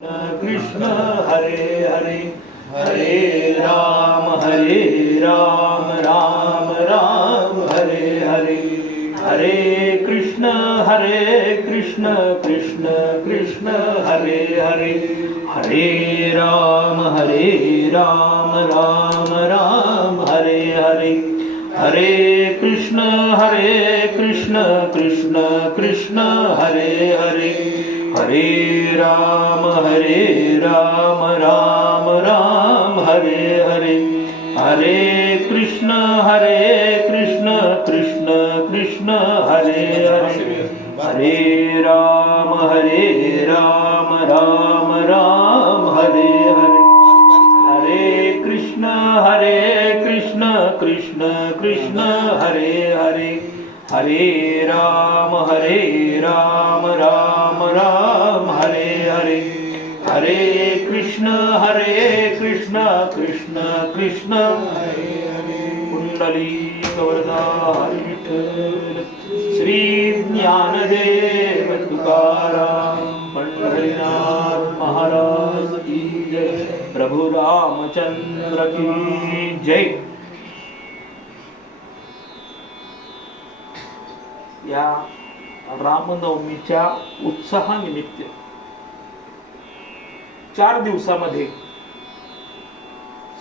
कृष्ण हरे हरे हरे राम राम राम हरे हरे हरे कृष्ण कृष्ण कृष्ण हरे हरे हरे राम राम राम हरे हरे हरे कृष्ण कृष्ण कृष्ण हरे हरे हरे राम राम राम हरे हरे हरे कृष्ण कृष्ण कृष्ण हरे हरे हरे राम राम राम हरे हरे हरे कृष्ण कृष्ण कृष्ण हरे हरे हरे राम राम राम हरे हरे हरे कृष्ण कृष्ण कृष्ण हरे हरे कुंडलीक वरदा हरी विठ्ठल श्री ज्ञानदेव तुकाराम पंढरीनाथ महाराज की जय प्रभु रामचंद्र की जय। या रामनवमीच्या उत्साहानिमित्त 4 दिवसामध्ये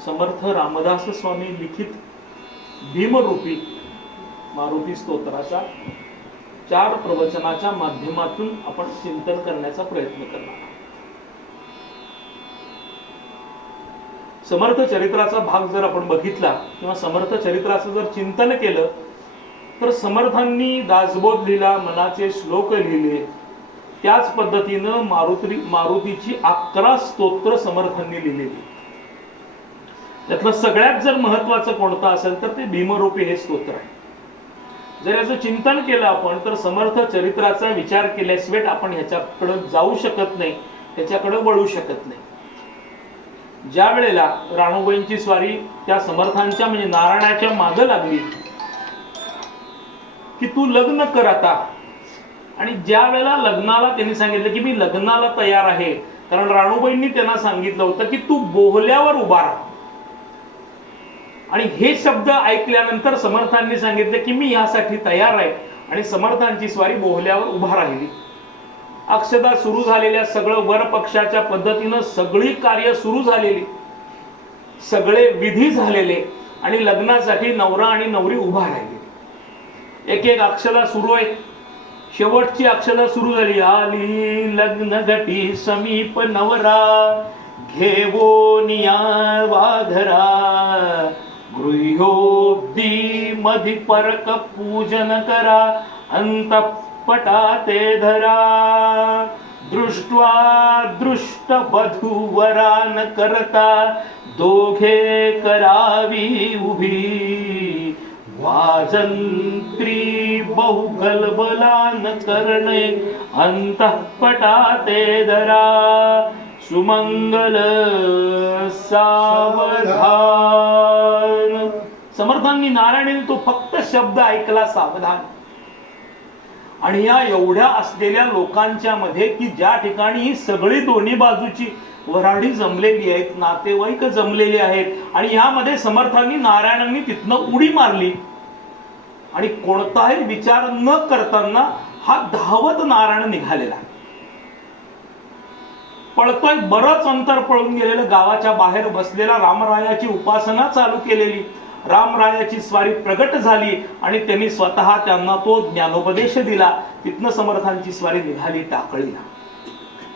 समर्थ रामदास स्वामी लिखित भीमरूपी मारुती स्तोत्राचा 4 प्रवचनाच्या माध्यमातून आपण चिंतन करण्याचा प्रयत्न करणार। समर्थ चरित्राचा भाग जर आपण बघितला किंवा समर्थ चरित्राचं जर चिंतन केलं तर समर्थांनी दासबोध लिहिला, मनाचे श्लोक लिहिले, त्याच पद्धतीनं मारुतीची 11 स्तोत्र समर्थांनी लिहिलेली। त्यातलं सगळ्यात जर महत्वाचं कोणतं असेल तर ते भीमरूपी हे स्तोत्र आहे। जर याचं चिंतन केलं आपण तर समर्थ चरित्राचा विचार केल्याशिवाय आपण ह्याच्याकडे जाऊ शकत नाही, त्याच्याकडे वळू शकत नाही। ज्या वेळेला राणूबाईंची स्वारी त्या समर्थांच्या म्हणजे नारायणाच्या मागे लागली की तू लग्न कर आता, आणि ज्या वेळेला लग्नाला त्यांनी सांगितलं की मी लग्नाला तयार आहे, कारण राणूबाईंनी त्यांना सांगितलं होतं की तू बोहल्यावर उभा राहा, आणि हे शब्द ऐकल्यानंतर समर्थांनी सांगितलं की मी यासाठी तयार आहे, आणि समर्थांची स्वारी बोहल्यावर उभा राहिली। अक्षदा सुरू झालेल्या, सगळं वर पक्षाच्या पद्धतीनं सगळी कार्य सुरू झालेली, सगळे विधी झालेले, आणि लग्नासाठी नवरा आणि नवरी उभा राहिली। एक एक अक्षदा सुरू आहे। शेवटची अक्षदा सुरू झाली, आली लग्न घटी समीप नवरा, घेवोनिया वाघरा, गृह्योब्दी मधी परक पूजन करा, अंतपटाते धरा, दृष्ट्वा दृष्ट वधूवरा न करता, दोघे करावी उभी, वाजंत्री बहुगलबला न करणे, अंतःपटाते धरा, सुमंगल सावधान। समर्थांनी नारायणाने तो फक्त शब्द ऐकला, सावधान। आणि या एवढ्या असलेल्या लोकांच्या मध्ये की ज्या ठिकाणी ही सगळी दोन्ही बाजूची वराडी जमलेली आहेत, नातेवाईक जमलेले आहेत, आणि यामध्ये समर्थांनी नारायणांनी तिथनं उडी मारली, आणि कोणताही विचार न करताना हा धावत नारायण निघालेला। पळतोय, बरंच अंतर पळून गेलेलं, गावाच्या बाहेर बसलेला, रामरायाची उपासना चालू केलेली, रामरायाची स्वारी प्रगट झाली, आणि त्यांनी स्वतः त्यांना तो ज्ञानोपदेश दिला। तिथनं समर्थांची स्वारी निघाली टाकळीला।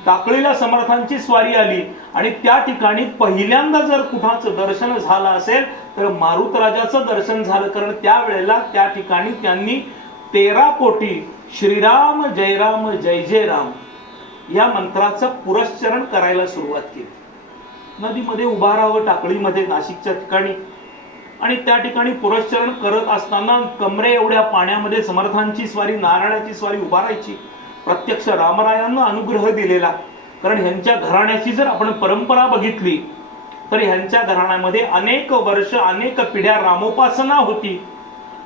टाकळीला समर्थांची स्वारी आली, आणि त्या ठिकाणी पहिल्यांदा जर कुणाचं दर्शन झालं असेल तर मारुतराजाचं दर्शन झालं, कारण त्यावेळेला त्या ठिकाणी त्यांनी 13 कोटी श्रीराम जय राम जय जय राम या मंत्राचं पुरस्चरण करायला सुरुवात केली। नदीमध्ये उभा राहावं टाकळीमध्ये, नाशिकच्या ठिकाणी, आणि त्या ठिकाणी पुरस्चरण करत असताना कमरे एवढ्या पाण्यामध्ये समर्थांची स्वारी, नारायणाची स्वारी उभा राहायची। प्रत्यक्ष रामरायांना अनुग्रह दिलेला, कारण ह्यांच्या घराण्याची जर आपण परंपरा बघितली तर ह्यांच्या घराण्यामध्ये अनेक वर्ष अनेक पिढ्या रामोपासना होती।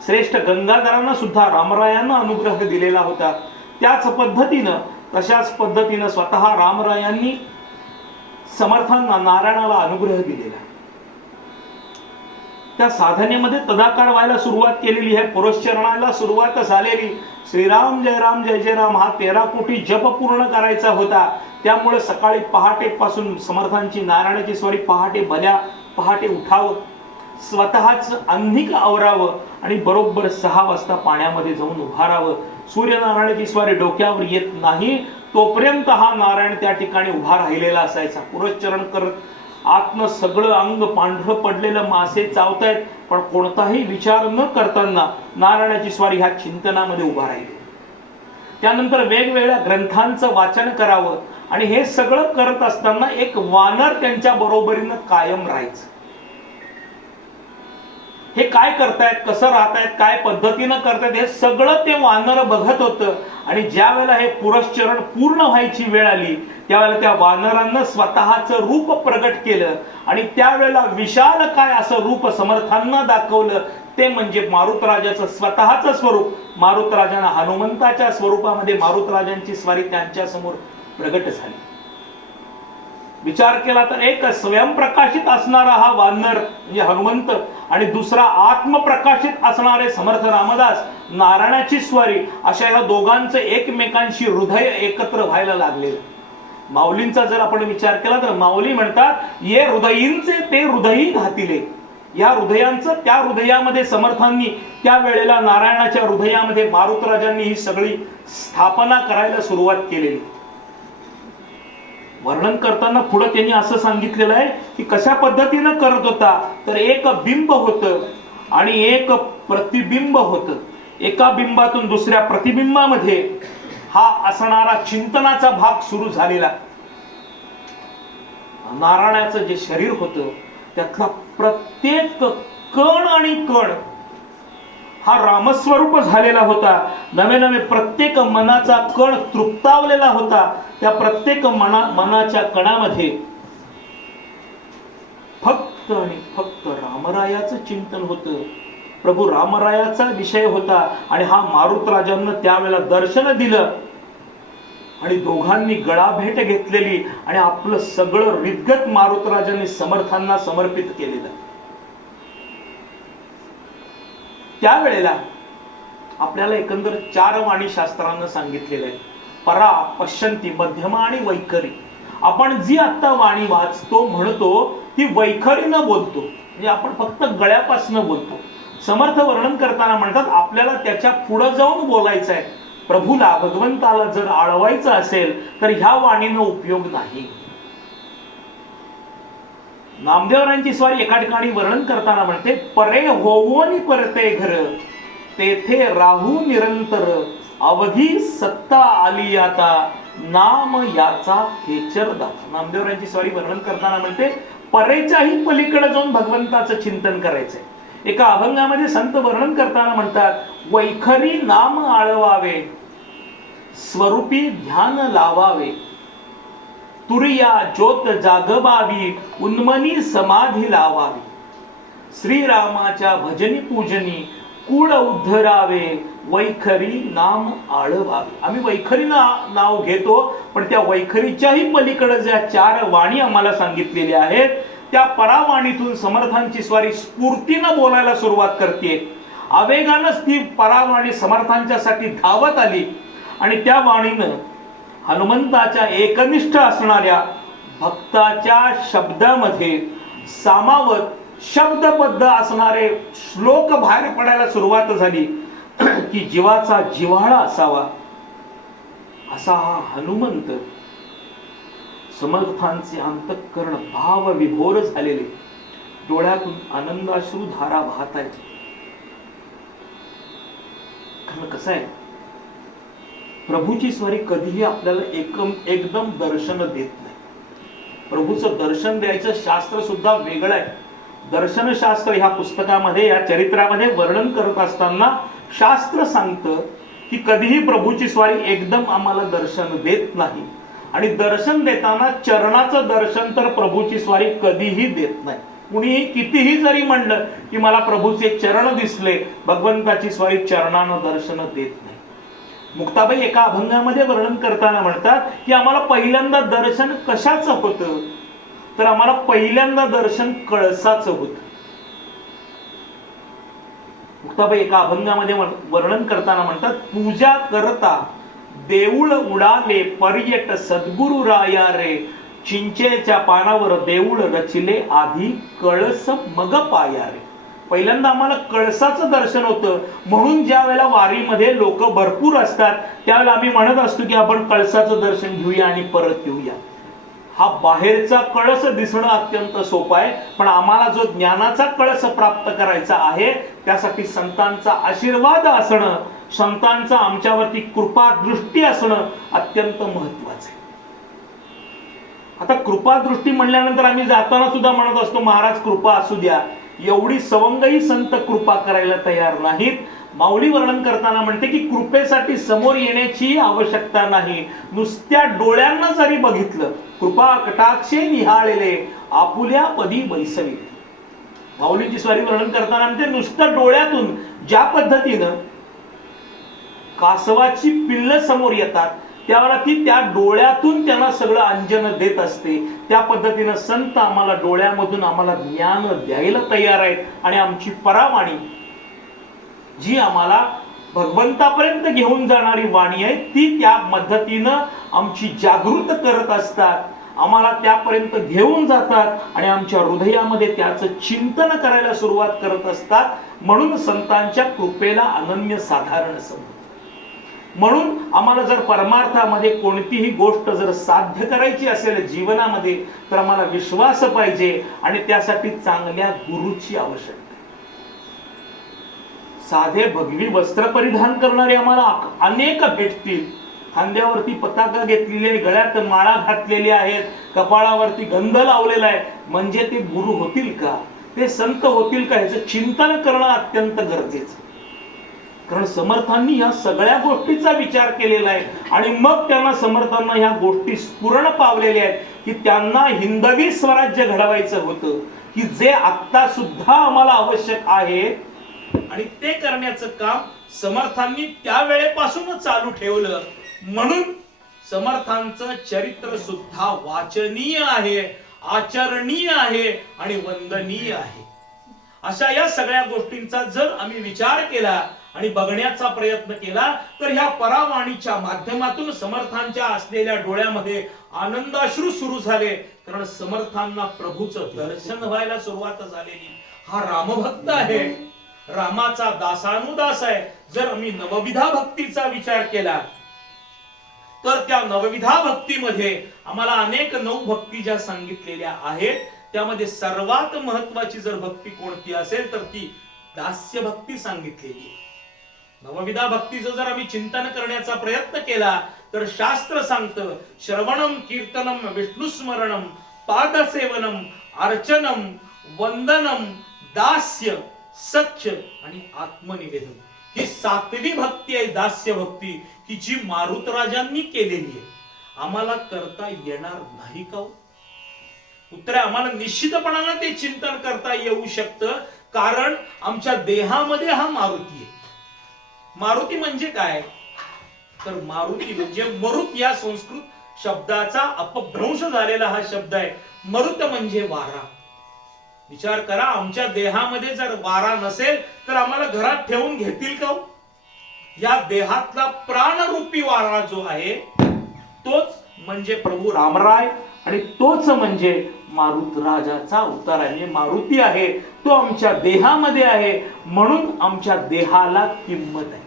श्रेष्ठ गंगाधरांना सुद्धा रामरायांना अनुग्रह दिलेला होता। त्याच पद्धतीनं तशाच पद्धतीनं स्वतः रामरायांनी समर्थांना नारायणाला अनुग्रह दिलेला. त्या साधनेमध्ये तदाकार व्हायला सुरुवात केलेली आहे. पुरश्चरणाला सुरुवात झालेली. श्रीराम जय राम जय जय राम हा 13 कोटी जप पूर्ण करायचा होता. त्यामुळे सकाळी पहाटे पासून समर्थांची नारायणाची स्वारी भल्या पहाटे उठावं, स्वतःच अंधिक आवरावं आणि बरोबर 6 वाजता पाण्यामध्ये जाऊन उभारावं. सूर्यनारायणाची स्वारी डोक्यावर येत नाही तोपर्यंत हा नारायण त्या ठिकाणी उभा राहिलेला असायचा. पुरश्चरण करत आतनं सगळं अंग पांढरं पडलेलं, मासे चावतायत, पण कोणताही विचार न करताना नारायणाची स्वारी ह्या चिंतनामध्ये उभा राहिली. त्यानंतर वेगवेगळ्या ग्रंथांचं वाचन करावं आणि हे सगळं करत असताना एक वानर त्यांच्या बरोबरीनं कायम राहायचं. हे काय करतायत, कसं राहतायत, काय पद्धतीनं करतायत, हे सगळं ते वानर बघत होतं. आणि ज्या वेळेला हे पुरश्चरण पूर्ण व्हायची वेळ आली त्यावेळेला त्या वानरांना स्वतःचं रूप प्रगट केलं आणि त्यावेळेला विशाल काय असं रूप समर्थांना दाखवलं. ते म्हणजे मारुतराजाचं स्वतःचं स्वरूप. मारुतराजांना हनुमंताच्या स्वरूपामध्ये मारुतराजांची स्वारी त्यांच्या समोर प्रगट झाली. विचार केला तर एक स्वयंप्रकाशित असणारा हा वानर म्हणजे हनुमंत आणि दुसरा आत्मप्रकाशित असणारे समर्थ रामदास, नारायणाची स्वारी, अशा ह्या दोघांचं एकमेकांशी हृदय एकत्र व्हायला लागले. माऊलींचा जर आपण विचार केला तर माऊली म्हणतात ये हृदयींचे ते हृदयी घातिले. या हृदयांचं त्या हृदयामध्ये समर्थांनी त्या वेळेला नारायणाच्या हृदयामध्ये मारुतराजांनी ही सगळी स्थापना करायला सुरुवात केलेली. वर्णन करताना पुढे त्यांनी असं सांगितलेलं आहे की कशा पद्धतीनं करत होता तर एक बिंब होतं आणि एक प्रतिबिंब होतं. एका बिंबातून दुसऱ्या प्रतिबिंबामध्ये हा असणारा चिंतनाचा भाग सुरू झालेला. नारायणाचं जे शरीर होतं त्यातला प्रत्येक कण आणि कण हा रामस्वरूप झालेला होता. नवे नवे प्रत्येक मनाचा कण तृप्तावलेला होता. त्या प्रत्येक मनाच्या कणामध्ये फक्त आणि फक्त रामरायाचं चिंतन होतं. प्रभू रामरायाचा विषय होता आणि हा मारुतराजांना त्यावेळेला दर्शन दिलं आणि दोघांनी गळाभेट घेतलेली आणि आपलं सगळं रिद्गत मारुतराजांनी समर्थांना समर्पित केलेलं. त्यावेळेला आपल्याला एकंदर 4 वाणी शास्त्रांना सांगितलेलं आहे. परा, पश्यंती, मध्यमा आणि वैखरी. आपण जी आता वाणी वाचतो म्हणतो ती वैखरीनं बोलतो, म्हणजे आपण फक्त गळ्यापासून बोलतो. समर्थ वर्णन करताना म्हणतात आपल्याला त्याच्या पुढे जाऊन बोलायचं आहे. प्रभूला भगवंताला जर आळवायचं असेल तर ह्या वाणीनं उपयोग नाही. नामदेवरायांची स्वारी एका ठिकाणी वर्णन करताना म्हणते परे होवोनी परते घर तेथे राहू निरंतर अवधी सत्ता आली आता नाम याचा खेचर दाखा. नामदेवरायांची स्वारी वर्णन करताना म्हणते परेच्याही पलीकडे जाऊन भगवंताचं चिंतन करायचंय. एका अभंगामध्ये संत वर्णन करताना म्हणतात वैखरी नाम आळवावे स्वरूपी ध्यान लावावे तुरिया ज्योत जागबावी उन्मनी समाधी लावावी श्रीरामाच्या भजनी पूजनी कुळ उद्धरावे वैखरी नाम आळवावे. आम्ही वैखरी नाव घेतो पण त्या वैखरीच्याही पलीकडे ज्या 4 वाणी आम्हाला सांगितलेल्या आहेत त्या परावाणीतून समर्थांची स्वारी स्फूर्तीनं बोलायला सुरुवात करते. आवेगानंच ती परावाणी समर्थांच्या साठी धावत आली आणि त्या वाणीनं हनुमंताच्या एकनिष्ठ असणाऱ्या भक्ताच्या शब्दामध्ये सामावत शब्दबद्ध असणारे श्लोक बाहेर पडायला सुरुवात झाली की जीवाचा जिव्हाळा असावा असा हा हनुमंत. समर्थांचे अंतःकरण भाव विभोर झालेले, डोळ्यातून आनंदाश्रू धारा वाहत आहेत. कारण कसं आहे प्रभूची स्वारी कधीही आपल्याला एकदम दर्शन देत नाही. प्रभूचं दर्शन द्यायचं शास्त्र सुद्धा वेगळं आहे. दर्शन शास्त्र ह्या पुस्तकामध्ये या चरित्रामध्ये वर्णन करत असताना शास्त्र सांगतं की कधीही प्रभूची स्वारी एकदम आम्हाला दर्शन देत नाही आणि दर्शन देताना चरणाचं दर्शन तर प्रभूची स्वारी कधीही देत नाही. कुणीही कितीही जरी म्हणलं की मला प्रभूचे चरण दिसले, भगवंताची स्वारी चरणानं दर्शन देत नाही. मुक्ताबाई एका अभंगामध्ये वर्णन करताना म्हणतात की आम्हाला पहिल्यांदा दर्शन कशाचं होतं तर आम्हाला पहिल्यांदा दर्शन कळसाचं होतं. मुक्ताबाई एका अभंगामध्ये वर्णन करताना म्हणतात, पूजा करता देऊळ उडाले पर्यट सद्गुरु राया रे, चिंचेच्या पानावर देऊळ रचिले आधी कळस मग पाया रे. पहिल्यांदा आम्हाला कळसाचं दर्शन होतं. म्हणून ज्या वेळेला वारीमध्ये लोक भरपूर असतात त्यावेळेला आम्ही म्हणत असतो की आपण कळसाचं दर्शन घेऊया आणि परत येऊया. हा बाहेरचा कळस दिसणं अत्यंत सोपं आहे, पण आम्हाला जो ज्ञानाचा कळस प्राप्त करायचा आहे त्यासाठी संतांचा आशीर्वाद असणं, संतांचा आमच्यावरती कृपा दृष्टी असणं अत्यंत महत्वाचं आहे. आता कृपा दृष्टी म्हणल्यानंतर आम्ही जाताना सुद्धा म्हणत असतो महाराज कृपा असू द्या. एवढी सवंगही संत कृपा करायला तयार नाहीत. माऊली वर्णन करताना म्हणते की कृपेसाठी समोर येण्याची आवश्यकता नाही, नुसत्या डोळ्यांना जरी बघितलं कृपा कटाक्षे निहाळले आपुल्या पदी बैसवी. माऊलीची स्वारी वर्णन करताना म्हणते नुसत्या डोळ्यातून ज्या पद्धतीनं कासवाची पिल्ल समोर येतात त्यावेळेला ती त्या डोळ्यातून त्यांना सगळं अंजन देत असते, त्या पद्धतीनं संत आम्हाला डोळ्यामधून आम्हाला ज्ञान द्यायला तयार आहेत. आणि आमची परावाणी जी आम्हाला भगवंतापर्यंत घेऊन जाणारी वाणी आहे ती त्या पद्धतीनं आमची जागृत करत असतात, आम्हाला त्यापर्यंत घेऊन जातात आणि आमच्या हृदयामध्ये त्याचं चिंतन करायला सुरुवात करत असतात. म्हणून संतांच्या कृपेला अनन्य साधारण समज. म्हणून आम्हाला जर परमार्थामध्ये कोणतीही गोष्ट जर साध्य करायची असेल जीवनामध्ये तर आम्हाला विश्वास पाहिजे आणि त्यासाठी चांगल्या गुरुची आवश्यकता. साधे भगवी वस्त्र परिधान करणारे आम्हाला अनेक भेटतील, खांद्यावरती पताका घेतलेली आहे, गळ्यात माळा घातलेल्या आहेत, कपाळावरती गंध लावलेला आहे, म्हणजे ते गुरु होतील का, ते संत होतील का, ह्याचं चिंतन करणं अत्यंत गरजेचं. कारण समर्थांनी या सगळ्या गोष्टीचा विचार केलेला आहे आणि मग त्यांना समर्थांना ह्या गोष्टी स्फुरण पावलेल्या आहेत की त्यांना हिंदवी स्वराज्य घडवायचं होतं, की जे आता सुद्धा आम्हाला आवश्यक आहे आणि ते करण्याचं काम समर्थांनी त्या वेळेपासून चालू ठेवलं. म्हणून समर्थांचं चरित्र सुद्धा वाचनीय आहे, आचरणीय आहे आणि वंदनीय आहे. अशा या सगळ्या गोष्टींचा जर आम्ही विचार केला आणि बघण्याचा प्रयत्न केला तर ह्या परावाणीच्या माध्यमातून समर्थांच्या असलेल्या डोळ्यामध्ये आनंदाश्रू सुरू झाले. कारण समर्थांना प्रभूचं दर्शन व्हायला सुरुवात झालेली. हा रामभक्त आहे, रामाचा दासानुदास आहे. जर आम्ही नवविधा भक्तीचा विचार केला तर त्या नवविधा भक्तीमध्ये आम्हाला अनेक नऊ भक्ती ज्या सांगितलेल्या आहेत त्यामध्ये सर्वात महत्वाची जर भक्ती कोणती असेल तर ती दास्य भक्ती सांगितलेली आहे. नवविधा भक्तीचं जर आम्ही चिंतन करण्याचा प्रयत्न केला तर शास्त्र सांगतं श्रवणम कीर्तनम विष्णुस्मरणम पादसेवनम अर्चनम वंदनम दास्य सख्य आणि आत्मनिवेदन ही सातवी भक्ती आहे. दास्य भक्ती की जी मारुतराजांनी केलेली आहे. आम्हाला करता येणार नाही का? उत्तर आम्हाला निश्चितपणाने ते चिंतन करता येऊ शकतं, कारण आमच्या देहामध्ये हा मारुती आहे. मारुती म्हणजे काय तर मारुती म्हणजे मरुत या संस्कृत शब्दाचा अपभ्रंश झालेला हा शब्द आहे. मरुत म्हणजे वारा. विचार करा, आमच्या देहामध्ये जर वारा नसेल तर आम्हाला घरात ठेवून घेतील का? या देहातला प्राणरूपी वारा जो आहे तोच म्हणजे प्रभू रामराय आणि तोच म्हणजे मारुत राजाचा अवतार आहे. मारुती आहे तो आमच्या देहामध्ये आहे, म्हणून आमच्या देहाला किंमत आहे.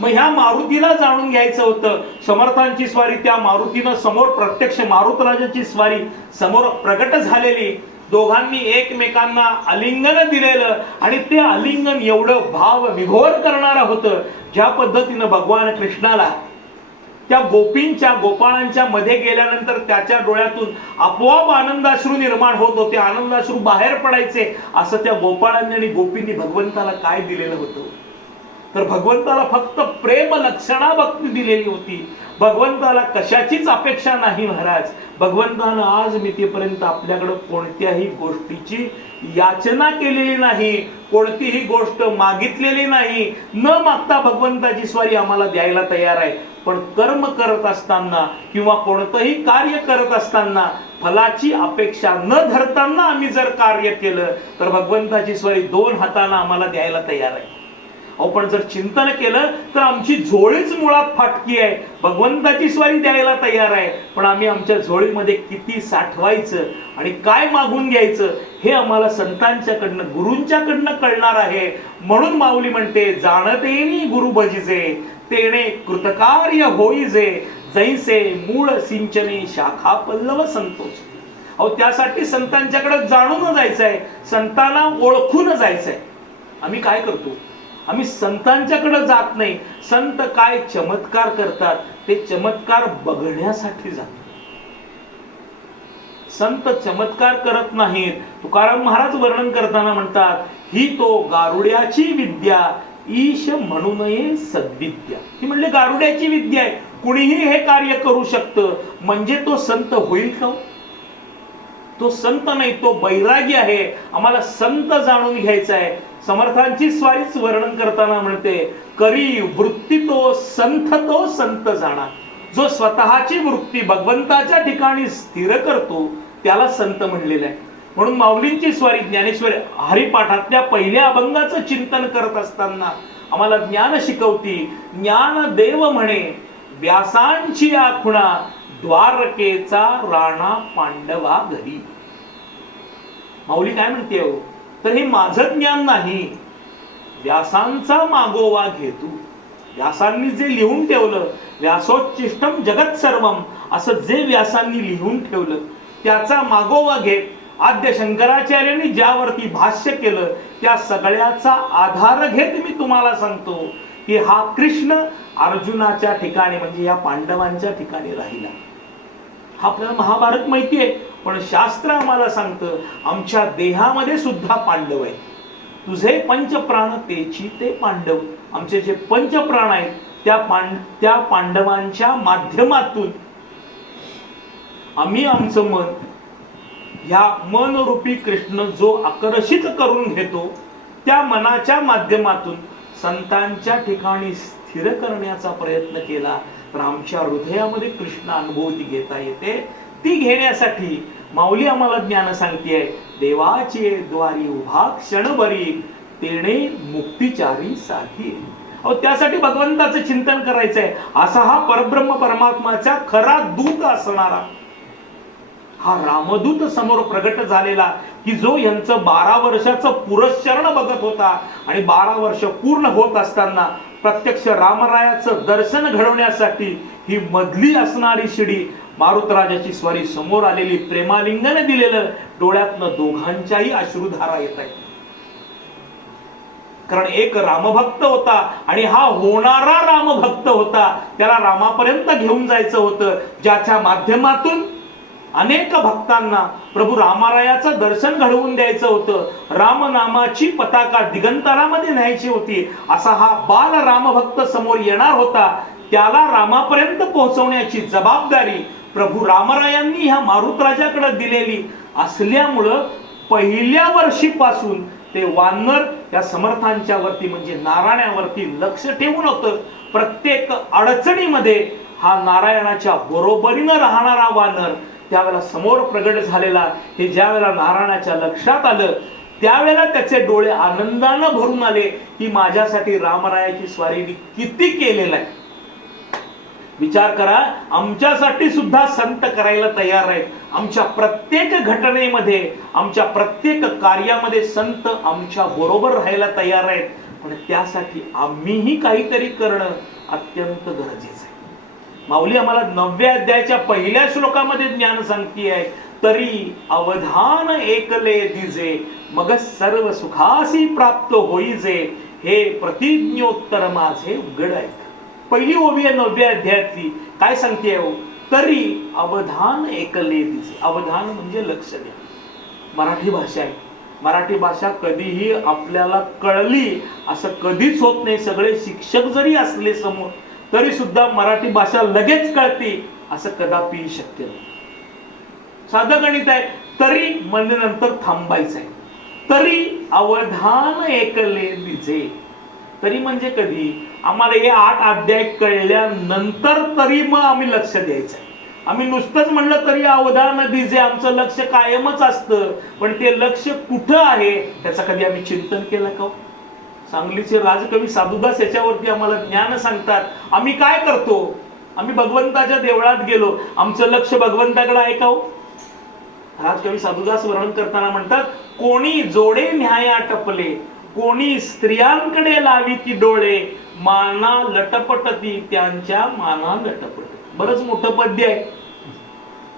मग ह्या मारुतीला जाणून घ्यायचं होतं. समर्थांची स्वारी त्या मारुतीनं समोर प्रत्यक्ष मारुतराजाची स्वारी समोर प्रगट झालेली. दोघांनी एकमेकांना आलिंगन दिलेलं आणि ते आलिंगन एवढं भाव विभोर करणारं होतं. ज्या पद्धतीनं भगवान कृष्णाला त्या गोपींच्या गोपाळांच्या मध्ये गेल्यानंतर त्याच्या डोळ्यातून आपोआप आनंदाश्रू निर्माण होत होते, आनंदाश्रू बाहेर पडायचे. असं त्या गोपाळांनी आणि गोपींनी भगवंताला काय दिलेलं होतं तर भगवंताला फक्त प्रेम लक्षणा भक्ती दिलेली होती. भगवंताला कशाचीच अपेक्षा नाही महाराज. भगवंतानं आज मितीपर्यंत आपल्याकडे कोणत्याही गोष्टीची याचना केलेली नाही, कोणतीही गोष्ट मागितलेली नाही. न मागता भगवंताची स्वारी आम्हाला द्यायला तयार आहे. पण कर्म करत असताना किंवा कोणतंही कार्य करत असताना फलाची अपेक्षा न धरताना आम्ही जर कार्य केलं तर भगवंताची स्वारी 2 हाताने आम्हाला द्यायला तयार आहे. आपण जर चिंतन केलं तर आमची झोळीच मुळात फाटकी आहे. भगवंताची स्वारी द्यायला तयार आहे, पण आम्ही आमच्या झोळीमध्ये किती साठवायचं आणि काय मागून घ्यायचं हे आम्हाला संतांच्याकडनं, गुरूंच्याकडनं कळणार आहे. म्हणून माऊली म्हणते, जाणतेनी गुरु भजिजे तेणे कृतकार्य होईजे, जैसे मूळ सिंचने शाखा पल्लव संतोष. अहो त्यासाठी संतांच्याकडे जाणून जायचंय, संतांना ओळखून जायचंय. आम्ही काय करतो? आम्ही संतांच्याकडे जात नाही. संत काय चमत्कार करतात ते चमत्कार बघण्यासाठी जातो. संत चमत्कार करत नाहीत. तुकाराम महाराज वर्णन करताना म्हणतात, ही तो गारुड्याची विद्या ईश म्हणू नये सद्विद्या. ही म्हणले गारुड्याची विद्या आहे, कुणीही हे कार्य करू शकतं. म्हणजे तो संत होईल का? तो संत नाही, तो बैरागी आहे. आम्हाला संत जाणून घ्यायचा आहे. समर्थांची स्वारीच वर्णन करताना म्हणते, करी वृत्ती तो संत जाणा. जो स्वतःची वृत्ती भगवंताच्या ठिकाणी स्थिर करतो त्याला संत म्हणलेलं आहे. म्हणून माऊलींची स्वारी ज्ञानेश्वरी हरिपाठातल्या पहिल्या अभंगाचं चिंतन करत असताना आम्हाला ज्ञान शिकवती. ज्ञान देव म्हणे व्यासांची आखुणा, द्वारकेचा राणा पांडवा घरी. माऊली काय म्हणते हो? तर हे माझं ज्ञान नाही, व्यासांचा मागोवा घेतू. व्यासांनी जे लिहून ठेवलं, व्यासोच्चिष्टम जगत सर्वम असं जे व्यासांनी लिहून ठेवलं त्याचा मागोवा घेत आद्य शंकराचार्यांनी ज्यावरती भाष्य केलं त्या सगळ्याचा आधार घेत मी तुम्हाला सांगतो की हा कृष्ण अर्जुनाच्या ठिकाणी म्हणजे या पांडवांच्या ठिकाणी राहिला. हा आपल्याला महाभारत माहिती आहे, पण शास्त्र आम्हाला सांगतं आमच्या देहामध्ये सुद्धा पांडव आहेत. तुझे पंचप्राण तेची ते पांडव. आमचे जे पंचप्राण आहेत त्या पांडवांच्या माध्यमातून आम्ही आमचं मन, ह्या मनरूपी कृष्ण जो आकर्षित करून घेतो त्या मनाच्या माध्यमातून संतांच्या ठिकाणी स्थिर करण्याचा प्रयत्न केला तर आमच्या हृदयामध्ये कृष्ण अनुभूती घेता येते. ती घेण्यासाठी माऊली आम्हाला ज्ञान सांगतेय, देवाचे द्वारी उभा क्षणभरी तेणे मुक्तिचारी साधी. अहो त्यासाठी भगवंताचं चिंतन करायचंय. असा हा परब्रह्म परमात्माचा खरा दूत असणारा हा रामदूत समोर प्रगट झालेला की जो यांचं 12 वर्षाचं पुरश्चरण बघत होता आणि 12 वर्ष पूर्ण होत असताना प्रत्यक्ष रामरायाचं दर्शन घडवण्यासाठी ही मधली असणारी शिडी मारुतराजाची स्वारी समोर आलेली, प्रेमालिंगन दिलेलं, डोळ्यातनं दोघांच्याही अश्रुधारा येत आहेत. कारण एक रामभक्त होता आणि हा होणारा रामभक्त होता. त्याला रामापर्यंत घेऊन जायचं होतं, ज्याच्या माध्यमातून अनेक भक्तांना प्रभू रामरायाचं दर्शन घडवून द्यायचं होतं. रामनामाची पताका दिगंतरामध्ये न्यायची होती. असा हा बाल रामभक्त समोर येणार होता. त्याला रामापर्यंत पोहोचवण्याची जबाबदारी प्रभू रामरायांनी ह्या मारुतराजाकडे दिलेली असल्यामुळं पहिल्या वर्षीपासून ते वानर या समर्थांच्या वरती म्हणजे नारायणावरती लक्ष ठेवून होतं. प्रत्येक अडचणीमध्ये हा नारायणाच्या बरोबरीनं राहणारा वानर त्यावेळेला समोर प्रगट झालेला. हे ज्या वेळेला नारायणाच्या लक्षात आलं त्यावेळेला त्याचे डोळे आनंदानं भरून आले की माझ्यासाठी रामरायाची स्वारीने किती केलेलं आहे. विचार करा, आमच्यासाठी सुद्धा संत करायला तयार आहेत. आमच्या प्रत्येक घटनेमध्ये, आमच्या प्रत्येक कार्यामध्ये संत आमच्या बरोबर राहायला तयार आहेत. पण त्यासाठी आम्हीही काहीतरी करणं अत्यंत गरजेचं आहे. माऊली आम्हाला 9व्या अध्यायाच्या पहिल्या श्लोकामध्ये ज्ञान सांगतीये, तरी अवधान एकले दिजे मग सर्व सुखासी प्राप्त होईजे, हे प्रतिज्ञोत्तर माझे उघड आहे. पहिली ओवी आहे 9व्या अध्यायातली. काय सांगते हो? तरी अवधान एकले दिसे. अवधान म्हणजे लक्ष द्या. मराठी भाषा आहे. मराठी भाषा कधीही आपल्याला कळली असं कधीच होत नाही. सगळे शिक्षक जरी असले समोर तरी सुद्धा मराठी भाषा लगेच कळते असं कदापि शक्य नाही. साधं गणित आहे. तरी म्हणल्यानंतर थांबायचं आहे. तरी अवधान ऐकले दिजे. तरी म्हणजे कधी आम्हाला हे 8 अध्याय कळल्यानंतर तरी मग आम्ही लक्ष द्यायचं आहे. आम्ही नुसतंच म्हणलं तरी अवधान दिजे, आमचं लक्ष कायमच असतं, पण ते लक्ष कुठं आहे त्याचं कधी आम्ही चिंतन केलं का? सांगलीचे राजकवी साधुदास याच्यावरती आम्हाला ज्ञान सांगतात. आम्ही काय करतो? आम्ही भगवंताच्या देवळात गेलो, आमचं लक्ष भगवंताकडे आहे का हो? राजकवी साधुदास वर्णन करताना म्हणतात, कोणी जोडे न्याया टपले, कोणी स्त्रियांकडे लावी ती डोळे, माना लटपटती त्यांच्या माना लटपट. बरंच मोठं पद्य आहे,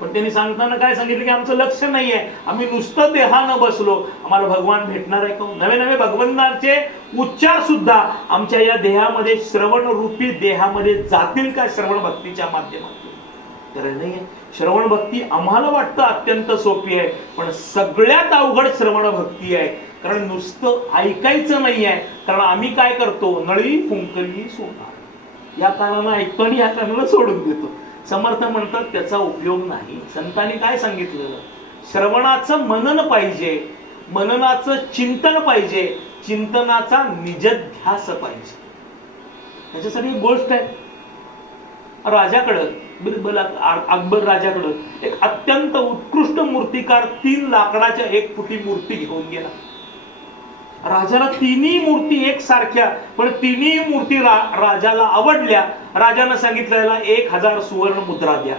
पण त्यांनी सांगताना काय सांगितलं की आमचं लक्ष नाहीये, आम्ही नुसतं देहानं बसलो, आम्हाला भगवान भेटणार आहे का? नवे नवे भगवंतांचे उच्चार सुद्धा आमच्या या देहामध्ये, श्रवण रूपी देहामध्ये जातील का श्रवण भक्तीच्या माध्यमातून? तर नाही. श्रवण भक्ती आम्हाला वाटतं अत्यंत सोपी आहे, पण सगळ्यात अवघड श्रवण भक्ती आहे. कारण नुसतं ऐकायचं नाही आहे. कारण आम्ही काय करतो? नळी फुंकली सोडणार, या कानानं ऐकतो आणि या कानाला सोडून देतो. समर्थ म्हणतात त्याचा उपयोग नाही. संतांनी काय सांगितलं? श्रवणाचं मनन पाहिजे, मननाचं चिंतन पाहिजे, चिंतनाचा निजध्यास पाहिजे. त्याच्यासाठी एक गोष्ट आहे. राजाकडं, बिरबल अकबर राजाकडं एक अत्यंत उत्कृष्ट मूर्तिकार 3 लाकडाच्या 1 फुटी मूर्ती घेऊन गेला. राजाला तिन्ही मूर्ती एक सारख्या, पण तिन्ही मूर्ती राजाला आवडल्या. राजानं सांगितलं 1000 सुवर्ण मुद्रा द्या.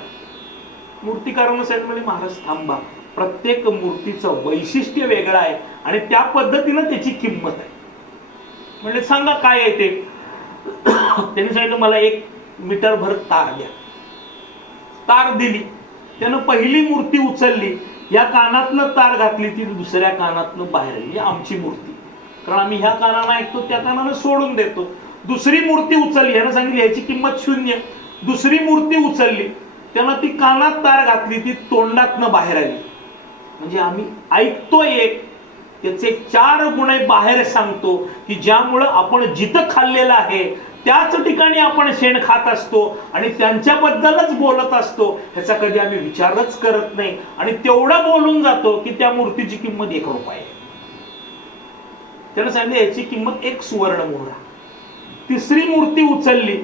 मूर्तिकारानं सांगितलं, महाराज थांबा, प्रत्येक मूर्तीचं वैशिष्ट्य वेगळं आहे आणि त्या पद्धतीनं त्याची किंमत आहे. म्हणजे सांगा काय आहे ते? त्यांनी सांगितलं मला 1 मीटर भर तार द्या. तार दिली. त्यानं पहिली मूर्ती उचलली, या कानातनं तार घातली, ती दुसऱ्या कानातनं बाहेर आली. आमची मूर्ती, कारण आम्ही ह्या कानाला ऐकतो त्या कानाला सोडून देतो. दुसरी मूर्ती उचलली, यानं सांगितली याची किंमत 0. दुसरी मूर्ती उचलली, त्यानं ती कानात तार घातली, ती तोंडातनं बाहेर आली. म्हणजे आम्ही ऐकतो एक, त्याचे 4 गुण बाहेर सांगतो की ज्यामुळं आपण जिथं खाल्लेलं आहे त्याच ठिकाणी आपण शेण खात असतो आणि त्यांच्याबद्दलच बोलत असतो. ह्याचा कधी आम्ही विचारच करत नाही आणि तेवढं बोलून जातो की त्या मूर्तीची किंमत 1 रुपया आहे. त्यानं सांगितलं याची किंमत 1 सुवर्ण मोहरा. तिसरी मूर्ती उचलली,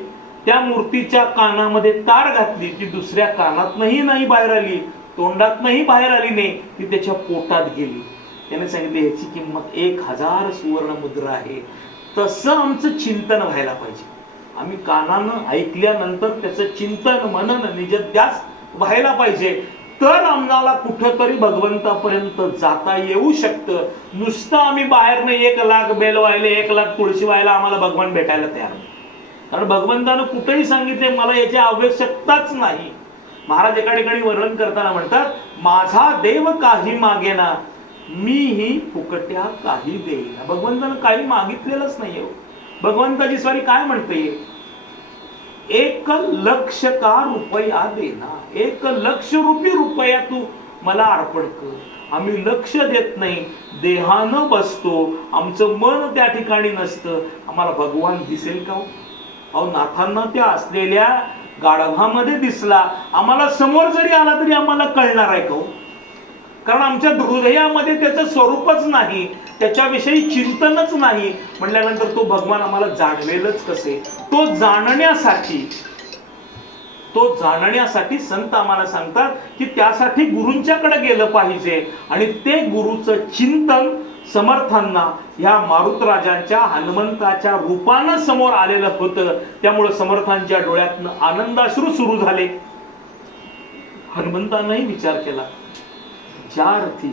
त्या मूर्तीच्या कानामध्ये तार घातली, ती दुसऱ्या कानातनही नाही बाहेर आली, तोंडातनही बाहेर आली नाही, ती त्याच्या पोटात गेली. त्याने सांगितले याची किंमत 1000 सुवर्ण मुद्रा आहे. तसं आमचं चिंतन व्हायला पाहिजे. आम्ही कानानं ऐकल्यानंतर त्याचं चिंतन, मनन, निजध्यास व्हायला पाहिजे. तर आम्हाला कुठंतरी भगवंतापर्यंत जाता येऊ शकतं. नुसतं आम्ही बाहेरनं 1 लाख बेल व्हायला, 1 लाख तुळशी व्हायला आम्हाला भगवान भेटायला तयार नाही. कारण भगवंतानं कुठेही सांगितले मला याची आवश्यकताच नाही. महाराज एका ठिकाणी वर्णन करताना म्हणतात, माझा देव काही मागेना, मी ही फुकट्या काही देईना. भगवंतानं काही मागितलेलंच नाहीये. भगवंताची स्वारी काय म्हणते? 1 लक्ष का रुपया देना, 1 लक्ष रुपी रुपया तू मला अर्पण कर. आम्ही लक्ष देत नाही, देहानं बसतो, आमचं मन त्या ठिकाणी नसतं. आम्हाला भगवान दिसेल का? अहो नाथांना त्या असलेल्या गाढवामध्ये दिसला, आम्हाला समोर जरी आला तरी आम्हाला कळणार आहे का? कारण आमच्या हृदयामध्ये त्याचं स्वरूपच नाही, त्याच्याविषयी चिंतनच नाही. म्हटल्यानंतर तो भगवान आम्हाला जाणवेलच कसे? तो जाणण्यासाठी संत आम्हाला सांगतात की त्यासाठी गुरूंच्याकडे गेलं पाहिजे. आणि ते गुरुचं चिंतन समर्थांना या मारुतराजांच्या, हनुमंताच्या रूपानं समोर आलेलं होतं. त्यामुळे समर्थांच्या डोळ्यातनं आनंदाश्रू सुरू झाले. हनुमंतांनाही विचार केला, ज्या अर्थी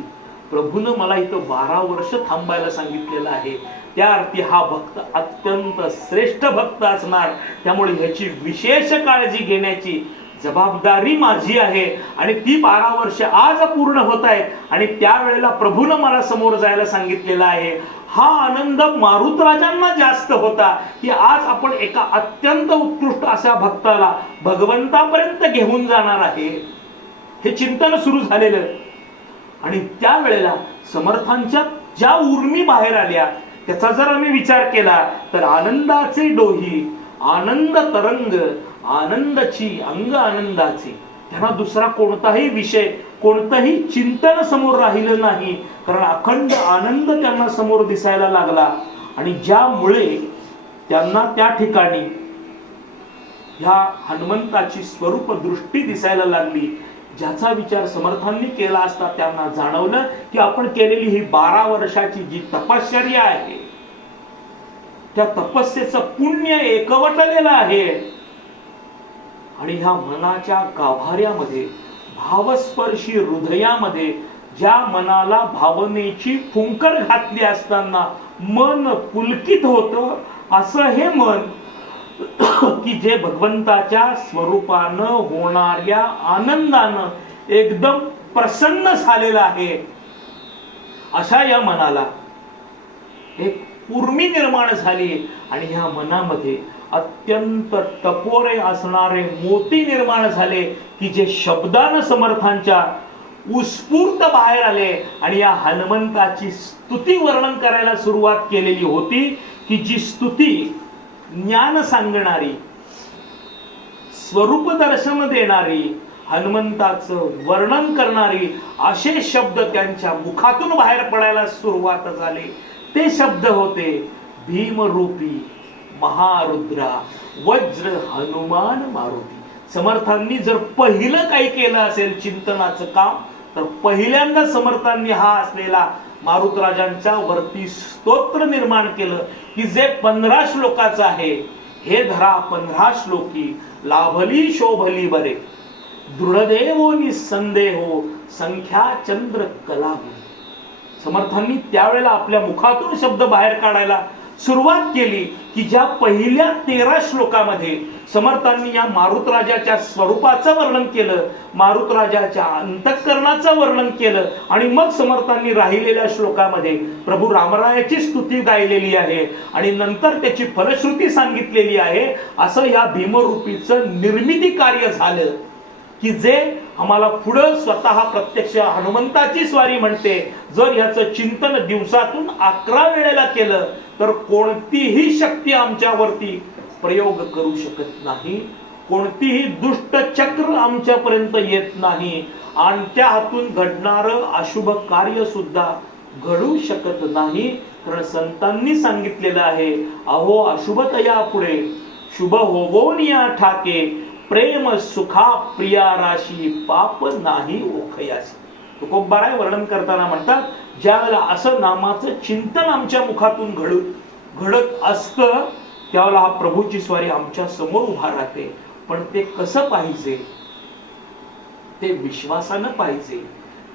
प्रभूनं मला इथं 12 वर्ष थांबायला सांगितलेलं आहे, त्या अर्थी हा भक्त अत्यंत श्रेष्ठ भक्त असणार. त्यामुळे ह्याची विशेष काळजी घेण्याची जबाबदारी माझी आहे. आणि ती 12 वर्ष आज पूर्ण होत आहेत आणि त्यावेळेला प्रभूनं मला समोर जायला सांगितलेला आहे. हा आनंद मारुतराजांना जास्त होता की आज आपण एका अत्यंत उत्कृष्ट अशा भक्ताला भगवंतापर्यंत घेऊन जाणार आहे. हे चिंतन सुरू झालेलं. आणि त्यावेळेला समर्थांच्या ज्या उर्मी बाहेर आल्या त्याचा जर आम्ही विचार केला तर आनंदाचे डोही आनंद तरंग आनंदाची अंग आनंदाचे. त्यांना दुसरा कोणताही विषय कोणतंही चिंतन समोर राहिलं नाही, कारण अखंड आनंद त्यांना समोर दिसायला लागला. आणि ज्यामुळे त्यांना त्या ठिकाणी ह्या हनुमंताची स्वरूप दृष्टी दिसायला लागली, ज्याचा विचार समर्थांनी केला असता त्यांना जाणवलं की आपण केलेली ही 12 वर्षाची जी तपश्चर्या आहे, त्या तपस्येचं पुण्य एकवटलेलं आहे. आणि ह्या मनाच्या गाभाऱ्यामध्ये, भावस्पर्शी हृदयामध्ये ज्या मनाला भावनेची फुंकर घातली असताना मन पुलकित होतं, असं हे मन की जे भगवंताच्या स्वरूपानं होणाऱ्या आनंदानं एकदम प्रसन्न झालेलं आहे, अशा या मनाला एक उर्मी निर्माण झाली. आणि ह्या मनामध्ये अत्यंत टपोरे असणारे मोती निर्माण झाले की जे शब्दानं समर्थांच्या उत्स्फूर्त बाहेर आले. आणि या हनुमंताची स्तुती वर्णन करायला सुरुवात केलेली होती की जी स्तुती ज्ञान सांगणारी, स्वरूप दर्शन देणारी, हनुमंताचं वर्णन करणारी असे शब्द त्यांच्या मुखातून बाहेर पडायला सुरुवात झाली. ते शब्द होते भीमरूपी महारुद्रा वज्र हनुमान मारुती. समर्थांनी जर पहिलं काही केलं असेल चिंतनाचं काम, तर पहिल्यांदा समर्थांनी हा असलेला मारुतराजांच्या वरती स्तोत्र निर्माण केलं की जे 15 श्लोकाचं आहे. हे धरा 15 श्लोकी लाभली शोभली बरे, दृढदेवो निसंदेहो संख्या चंद्र कलाभू. समर्थांनी त्यावेळेला आपल्या मुखातून शब्द बाहेर काढायला सुरुवात केली की ज्या पहिल्या 13 श्लोकामध्ये समर्थांनी या मारुतराजाच्या स्वरूपाचं वर्णन केलं, मारुतराजाच्या अंतःकरणाचं वर्णन केलं. आणि मग समर्थांनी राहिलेल्या श्लोकामध्ये प्रभू रामरायाची स्तुती गायलेली आहे आणि नंतर त्याची फलश्रुती सांगितलेली आहे. असं या भीमरूपीचं निर्मिती कार्य झालं की जे आम्हाला पुढं स्वतः प्रत्यक्ष हनुमंताची स्वारी म्हणते. जर याचं चिंतन दिवसातून 11 वेळेला केलं तर कोणतीही शक्ती आमच्यावरती प्रयोग करू शकत नाही, कोणतीही दुष्ट चक्र आमच्यापर्यंत येत नाही, आमच्या हातून घडणारं अशुभ कार्य सुद्धा घडू शकत नाही. कारण संतांनी सांगितलेलं आहे, अहो अशुभतया पुढे शुभ होवोनिया ठाके, प्रेम सुखा प्रिया राशी पाप नाही ओखयासी. तुकोबाराय वर्णन करताना म्हणतात, ज्यावेळेला असं नामाचं चिंतन आमच्या मुखातून घडत असतं त्यावेळेला हा प्रभूची स्वारी आमच्या समोर उभा राहते. पण ते कसं पाहिजे, ते विश्वासानं पाहिजे,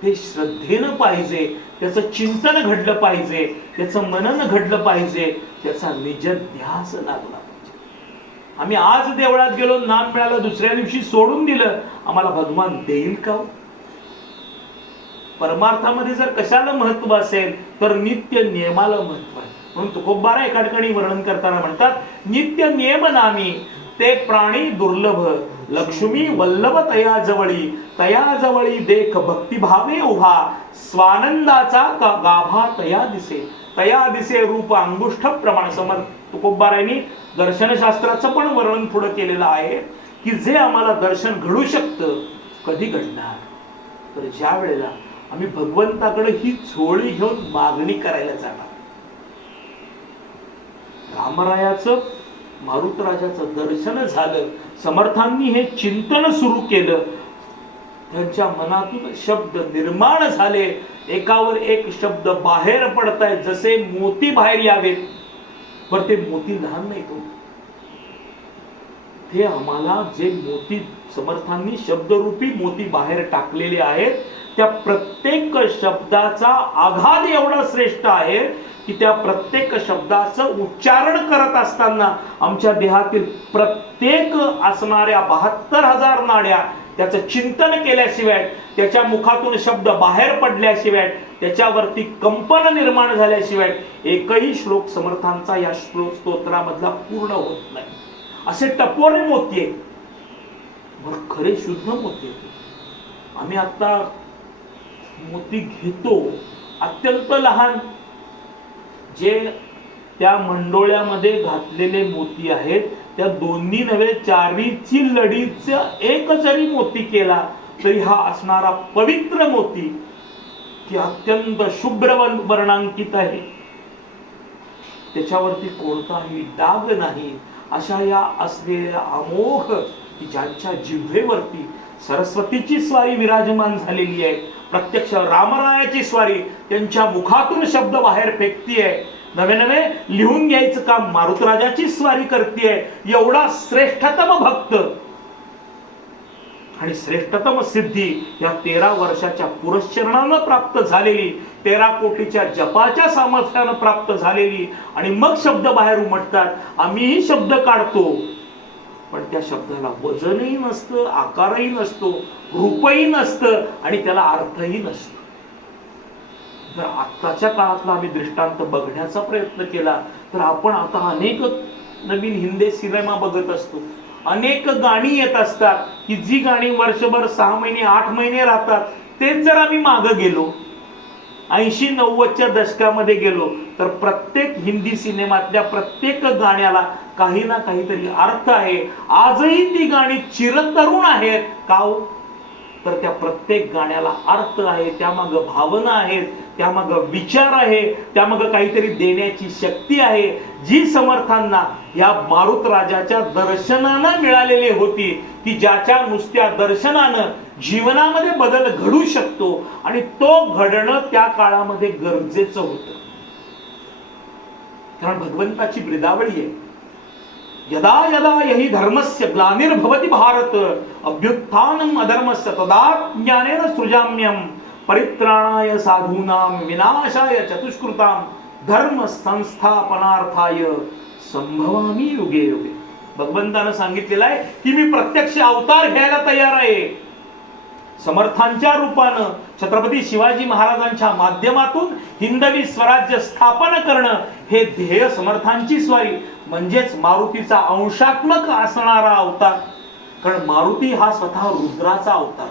ते श्रद्धेनं पाहिजे, त्याचं चिंतन घडलं पाहिजे, त्याचं मनन घडलं पाहिजे, त्याचा निज ध्यास लागला पाहिजे. आम्ही आज देवळात गेलो, नाम मिळालं, दुसऱ्या दिवशी सोडून दिलं, आम्हाला भगवान देईल का? परमार्थामध्ये जर कशाला महत्व असेल तर नित्य नियमाला महत्व आहे. म्हणून तुकोबारा एका ठिकाणी वर्णन करताना म्हणतात, नित्य नियम नामी ते प्राणी दुर्लभ, लक्ष्मी वल्लभ तया जवळी देख भक्तिभावे उभा, स्वानंदाचा गाभा तया दिसे रूप अंगुष्ठ प्रमाण. समर्थ तुकोबारांनी दर्शनशास्त्राचं पण वर्णन पुढे केलेलं आहे की जे आम्हाला दर्शन घडू शकतं, कधी घडणार तर ज्या वेळेला आम्ही भगवंताकडे ही झोळी घेऊन मागणी करायला जाणार. रामरायाचं मारुतराजाचं दर्शन झालं, समर्थांनी हे चिंतन सुरू केलं, त्यांच्या मनातून शब्द निर्माण झाले, एकावर एक शब्द बाहेर पडतायत, जसे मोती बाहेर यावेत. पर ते मोती लहान नाही तो, हे आम्हाला जे मोती समर्थांनी शब्दरूपी मोती बाहेर टाकलेले आहेत, त्या प्रत्येक शब्दाचा आघात एवढा श्रेष्ठ आहे की त्या प्रत्येक शब्दाचं उच्चारण करत असताना आमच्या देहातील प्रत्येक असणाऱ्या 72,000 नाड्या त्याचं चिंतन केल्याशिवाय, त्याच्या मुखातून शब्द बाहेर पडल्याशिवाय, त्याच्यावरती कंपन निर्माण झाल्याशिवाय एकही श्लोक समर्थांचा या स्तोत्रामधला पूर्ण होत नाही. असे टपोरे मोती आहेत, बरं खरे शुद्ध मोती आहेत. आम्ही आता मोती घेतो अत्यंत लहान, जे त्या मंडोळ्यामध्ये घातलेले मोती आहेत, त्या दोन्ही नव्हे चारीची लढीच एक जरी मोती केला तरी हा असणारा पवित्र मोती की अत्यंत शुभ्र वर्णांकित आहे, त्याच्यावरती कोणताही डाग नाही, अशा या असलेल्या अमोघ की ज्यांच्या जिव्हेवरती सरस्वतीची स्वारी विराजमान झालेली आहे, प्रत्यक्ष रामरायाची स्वारी त्यांच्या मुखातून शब्द बाहेर फेकतीये, नवे नवे लिहून घ्यायचं काम मारुतराजाची स्वारी करतीये, एवढा श्रेष्ठतम भक्त आणि श्रेष्ठतम सिद्धी या 13 वर्षाच्या पुरश्चरणानं प्राप्त झालेली, 13 कोटीच्या जपाच्या सामर्थ्यानं प्राप्त झालेली, आणि मग शब्द बाहेर उमटतात, आम्हीही शब्द काढतो पण त्या शब्दाला वजनही नसतं, आकारही नसतो, रूपही नसतं आणि त्याला अर्थही नसतो. जर आत्ताच्या काळातला आम्ही दृष्टांत बघण्याचा प्रयत्न केला तर आपण आता अनेक नवीन हिंदी सिनेमा बघत असतो, अनेक गाणी येत असतात की जी गाणी वर्षभर 6 महिने 8 महिने राहतात, तेच जर आम्ही मागे गेलो 80-90च्या दशकामध्ये गेलो तर प्रत्येक हिंदी सिनेमातल्या प्रत्येक गाण्याला काही ना काहीतरी अर्थ आहे. आजही ती गाणी चिरतरुण आहेत का हो? तर त्या प्रत्येक गाण्याला अर्थ आहे, त्यामागे भावना आहेत, त्यामागे विचार आहे, त्यामागे काहीतरी देण्याची शक्ती आहे, जी समर्थांना या मारुत राजाच्या दर्शनानं मिळालेली होती, की ज्याच्या नुसत्या दर्शनानं जीवनामध्ये बदल घडू शकतो आणि तो घडणं त्या काळामध्ये गरजेचं होतं. कारण भगवंताची ब्रिदावळी आहे, यदा यदा यही धर्मस्य ग्लानिर्भवति भारत अभ्युत्थानम अधर्मस्य तदा ज्ञानेन सृजाम्यम परित्राणाय साधूनां विनाशाय चतुष्कृतां धर्म संस्थापनार्थाय संभवामी युगे युगे. भगवंतानं सांगितलेलं आहे की मी प्रत्यक्ष अवतार घ्यायला तयार आहे. समर्थांच्या रूपानं छत्रपती शिवाजी महाराजांच्या माध्यमातून हिंदवी स्वराज्य स्थापन करणं हे ध्येय समर्थांची स्वारी म्हणजेच मारुतीचा अंशात्मक असणारा अवतार. कारण मारुती हा स्वतः रुद्राचा अवतार,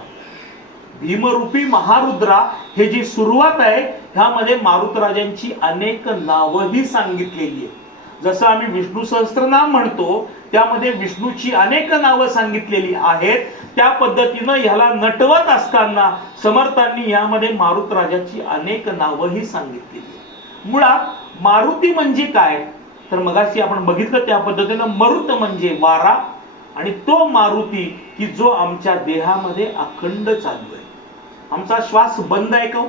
भीमरूपी महारुद्रा हे जी सुरुवात आहे ह्यामध्ये मारुतराजांची अनेक नावही सांगितलेली आहे. जसं आम्ही विष्णू सहस्त्रनाम म्हणतो त्यामध्ये विष्णूची अनेक नावं सांगितलेली आहेत, त्या पद्धतीनं ह्याला नटवत असताना समर्थांनी यामध्ये मारुतराजाची अनेक नावंही सांगितलेली. मुळात मारुती म्हणजे काय तर मगाशी आपण बघितलं त्या पद्धतीनं मरुत म्हणजे वारा, आणि तो मारुती की जो आमच्या देहामध्ये अखंड चालू आहे. आमचा श्वास बंद आहे का,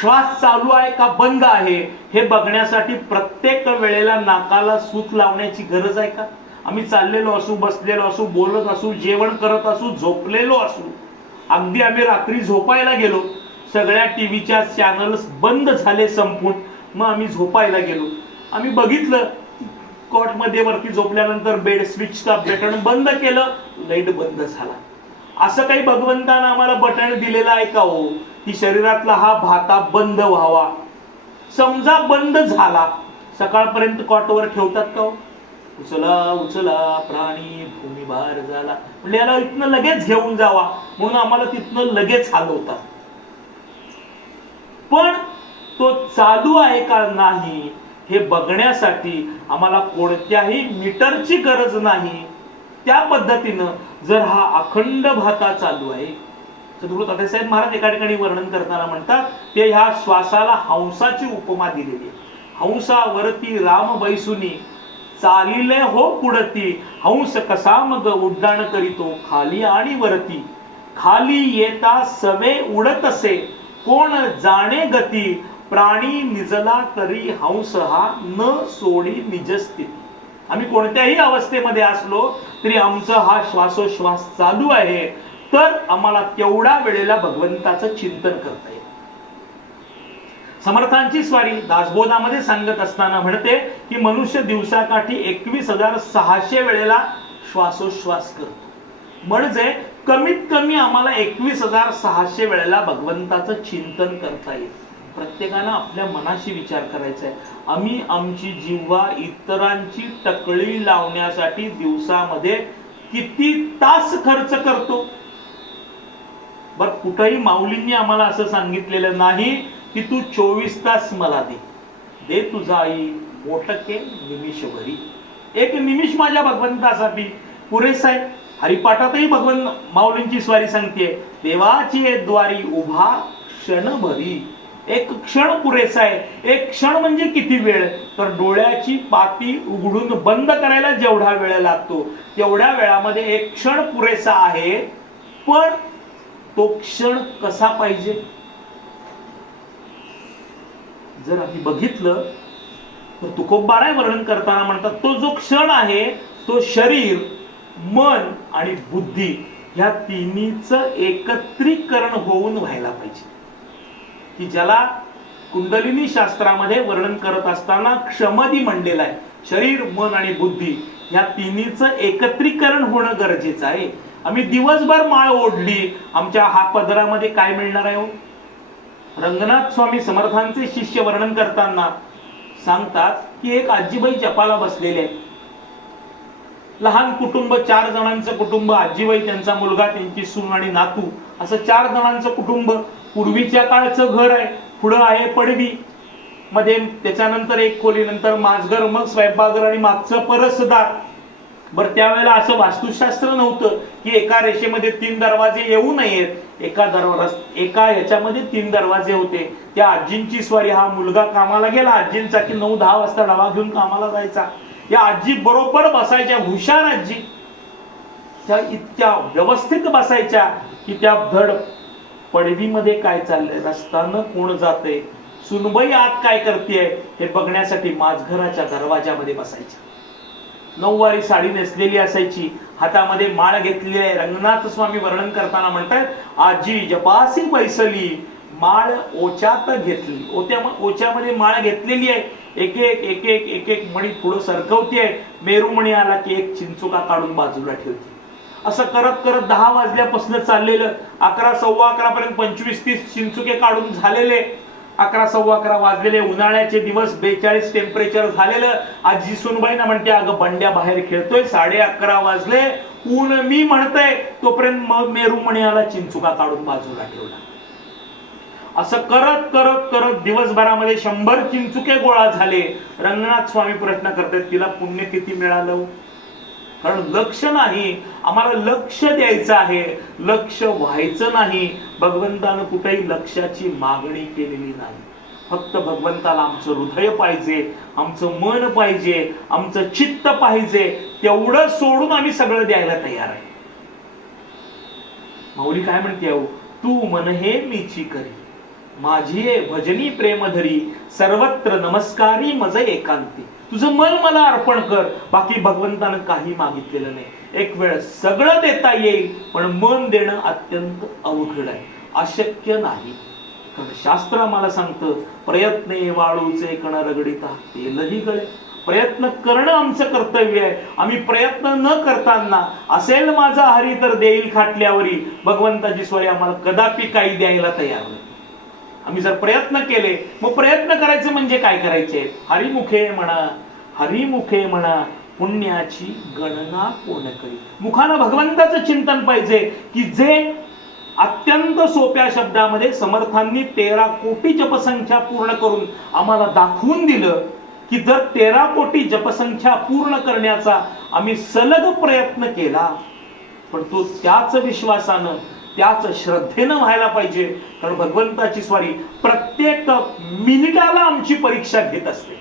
श्वास चालू आहे का बंद आहे हे बघण्यासाठी प्रत्येक वेळेला नाकाला सूत लावण्याची गरज आहे का? आम्ही चाललेलो असू, बसलेलो असू, बोलत असू, जेवण करत असू, झोपलेलो असू, अगदी आम्ही रात्री झोपायला गेलो, सगळ्या टीव्हीच्या चॅनल्स बंद झाले संपून, मग आम्ही झोपायला गेलो, आम्ही बघितलं कॉट मध्ये वरती झोपल्यानंतर बेड स्विचचा बटन बंद केलं, लाईट बंद झाला. असं काही भगवंतानं आम्हाला बटन दिलेलं आहे का हो की शरीरातला हा भाता बंद व्हावा? समजा बंद झाला, सकाळपर्यंत कॉटवर ठेवतात का हो? उचला उचला प्राणी भूमीभार झाला म्हणजे याला इथनं लगेच घेऊन जावा म्हणून आम्हाला तिथनं लगेच हलवतात. पण तो चालू आहे का नाही हे बघण्यासाठी आम्हाला कोणत्याही मीटरची गरज नाही. त्या पद्धतीनं जर हा अखंड भाता चालू आहे, सद्गुरू तात्यासाहेब महाराज एका ठिकाणी वर्णन करताना म्हणतात ते ह्या श्वासाला हंसाची उपमा दिलेली आहे. हंसावरती राम बैसुनी चालिले हो पुढती, हंस कसा मग उड्डाण करीतो खाली आणि वरती, खाली येता सवे उडत असे कोण जाणे गती, प्राणी निजला तरी हंस हा न सोडी निजस्थिती. आम्ही कोणत्याही अवस्थेमध्ये असलो तरी आमचा हा श्वासोश्वास चालू आहे, तर आम्हाला तेवढ्या वेळेला भगवंताचं चिंतन करता येईल. समर्थांची स्वारी दासबोधामध्ये सांगत असताना म्हणते की मनुष्य दिवसाकाठी 21,600 वेळेला श्वासोश्वास करतो, म्हणजे कमीत कमी आम्हाला 21,600 वेळेला भगवंताचं चिंतन करता येईल. प्रत्येकानं आपल्या मनाशी विचार करायचा आहे, आम्ही आमची जिव्हा इतरांची टकळी लावण्यासाठी दिवसामध्ये किती तास खर्च करतो? बर, कुठेही माऊलींनी आम्हाला असं सांगितलेलं नाही की तू 24 तास मला दे, दे तुझा आई मोटके निमिष भरी. एक निमिष माझ्या भगवंतासाठी पुरेसा आहे. हरिपाठातही भगवंत माऊलींची स्वारी सांगते, देवाची द्वारी उभा क्षण भरी. एक क्षण पुरेसा आहे. एक क्षण म्हणजे किती वेळ, तर डोळ्याची पाती उघडून बंद करायला जेवढा वेळ लागतो तेवढ्या वेळामध्ये एक क्षण पुरेसा आहे. पण तो क्षण कसा पाहिजे जर आम्ही बघितलं तर तुकोबाराय वर्णन करताना म्हणतात, तो जो क्षण आहे तो शरीर, मन आणि बुद्धी ह्या तिन्हीचं एकत्रीकरण होऊन व्हायला पाहिजे. की ज्याला कुंडलिनी शास्त्रामध्ये वर्णन करत असताना क्षमदी म्हणलेलं आहे. शरीर, मन आणि बुद्धी ह्या तिन्हीचं एकत्रीकरण होणं गरजेचं आहे. आम्ही दिवसभर माळ ओढली, आमच्या हा पदरामध्ये काय मिळणार आहे? रंगनाथ स्वामी समर्थांचे शिष्य वर्णन करताना सांगतात की एक आजीबाई जपाला बसलेले आहे. लहान कुटुंब, 4 जणांचं कुटुंब, आजीबाई, त्यांचा मुलगा, त्यांची सून आणि नातू, असं 4 जणांचं कुटुंब. पूर्वीच्या काळचं घर आहे. पुढं आहे पडवी, मध्ये त्याच्यानंतर एक खोली, नंतर माजघर, मग स्वयंपाकघर आणि मागचं परसदार. बरं, त्यावेळेला असं वास्तुशास्त्र नव्हतं की एका रेषेमध्ये 3 दरवाजे येऊ नयेत. एका ह्याच्यामध्ये 3 दरवाजे होते. त्या आजींची स्वारी, हा मुलगा कामाला गेला आजींचा की 9-10 वाजता डबा घेऊन कामाला जायचा. या आजी बरोबर बसायच्या, हुशार आजी, त्या इतक्या व्यवस्थित बसायच्या की त्या धड पडवीमध्ये काय चाललंय, रस्त्यानं कोण जाते, सुनबाई आत काय करते हे बघण्यासाठी माझघराच्या दरवाजामध्ये बसायच्या. 9वारी साडी नेसलेली असायची, हातामध्ये माळ घेतलेली आहे. रंगनाथ स्वामी वर्णन करताना म्हणतात, आजी जपासी बैसली माळ ओच्यात घेतली. ओच्यामध्ये माळ घेतलेली आहे. एक एक मणी पुढे सरकवतीये. मेरुमणी आला की एक चिंचुका काढून बाजूला ठेवते. असं करत करत 10 वाजल्यापासून चाललेलं. 11, 11:15 पर्यंत 25-30 चिंचुके काढून झालेले. 11, 11:15 वाजलेले. उन्हाळ्याचे दिवस, 42 टेम्परेचर झालेलं. आजी सुनबाईंना म्हणते, अगं बंड्या बाहेर खेळतोय, 11:30 वाजले, ऊन मी म्हणतय. तोपर्यंत मग मेरुमणी आला, चिंचुका काढून बाजूला ठेवला. असं करत करत करत दिवसभरामध्ये 100 चिंचुके गोळा झाले. रंगनाथ स्वामी प्रश्न करतात, तिला पुण्य किती मिळालं? कारण लक्ष नाही, आम्हाला लक्ष द्यायचं आहे, लक्ष व्हायचं नाही. भगवंतानं कुठेही लक्षाची मागणी केलेली नाही. फक्त भगवंताला आमचं हृदय पाहिजे, आमचं मन पाहिजे, आमचं चित्त पाहिजे. तेवढं सोडून आम्ही सगळं द्यायला तयार आहे. माऊली काय म्हणते, तू मन हे मीची करी, माझी भजनी प्रेमधरी, सर्वत्र नमस्कारी मज एकांती. तुझं मन मला अर्पण कर. बाकी भगवंतानं काही मागितलेलं नाही. एक वेळ सगळं देता येईल, पण मन देणं अत्यंत अवघड आहे, अशक्य नाही. कारण शास्त्र आम्हाला सांगतं, प्रयत्ने वाळूचे कण रगडिता तेलही गळे. प्रयत्न करणं आमचं कर्तव्य आहे. आम्ही प्रयत्न न करताना असेल माझा हरी तर देईल खाटल्यावरी, भगवंताची स्वारी आम्हाला कदापि काही द्यायला तयार नाही. आम्ही जर प्रयत्न केले, मग प्रयत्न करायचे म्हणजे काय करायचे? हरिमुखे म्हणा, हरिमुखे म्हणा, पुण्याची गणना कोण करी. मुखानं भगवंताचं चिंतन पाहिजे, की जे अत्यंत सोप्या शब्दामध्ये समर्थांनी 13 कोटी जपसंख्या पूर्ण करून आम्हाला दाखवून दिलं, की जर 13 कोटी जपसंख्या पूर्ण करण्याचा आम्ही सलग प्रयत्न केला, पण तो त्याच विश्वासानं, त्याच श्रद्धेनं व्हायला पाहिजे. कारण भगवंताची स्वारी प्रत्येक मिनिटाला आमची परीक्षा घेत असते.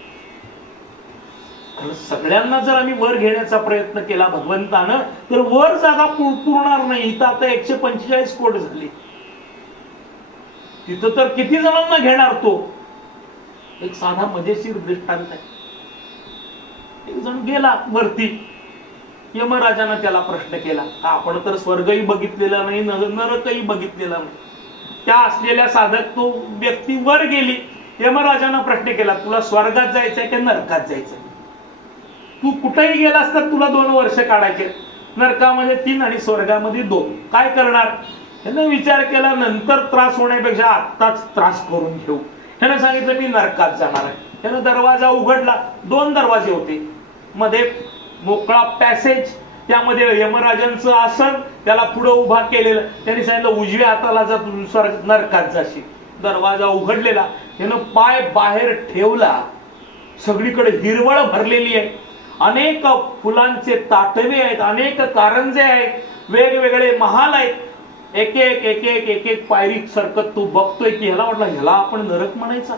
सगळ्यांना जर आम्ही वर घेण्याचा प्रयत्न केला भगवंतानं, तर वर जागा पुरणार नाही. इथं आता 145 कोटी झाली, तिथं तर किती जणांना घेणार तो? एक साधा मजेशीर दृष्टांत आहे. एक जण गेला वरती, यमराजानं त्याला प्रश्न केला, आपण तर स्वर्गही बघितलेला नाही, नरकही बघितलेला नाही. त्या असलेल्या साधक तो व्यक्ती वर गेली. यमराजानं प्रश्न केला, तुला स्वर्गात जायचंय की नरकात जायचंय? तू कुठेही गेलास तर तुला 2 वर्ष काढायचे, नरकामध्ये 3 आणि स्वर्गामध्ये 2. काय करणार? त्यानं विचार केला, नंतर त्रास होण्यापेक्षा आत्ताच त्रास करून घेऊ. त्यानं सांगितलं, मी नरकात जाणार आहे. त्यानं दरवाजा उघडला. 2 दरवाजे होते, मध्ये मोकळा पॅसेज, त्यामध्ये यमराजांचं आसन, त्याला पुढे उभा केलेलं. त्यांनी सांगितलं, उजव्या हाताला जा, तू नरकात जाशील. दरवाजा उघडलेला. त्यानं पाय बाहेर ठेवला सगळीकडे हिरवळ भरलेली आहे, अनेक फुलांचे ताटवे आहेत, अनेक कारंजे आहेत, वेगवेगळे महाल आहेत. एक एक एक एक एक एक पायरी सरकत तू बघतोय की ह्याला वाटलं ह्याला आपण नरक म्हणायचा,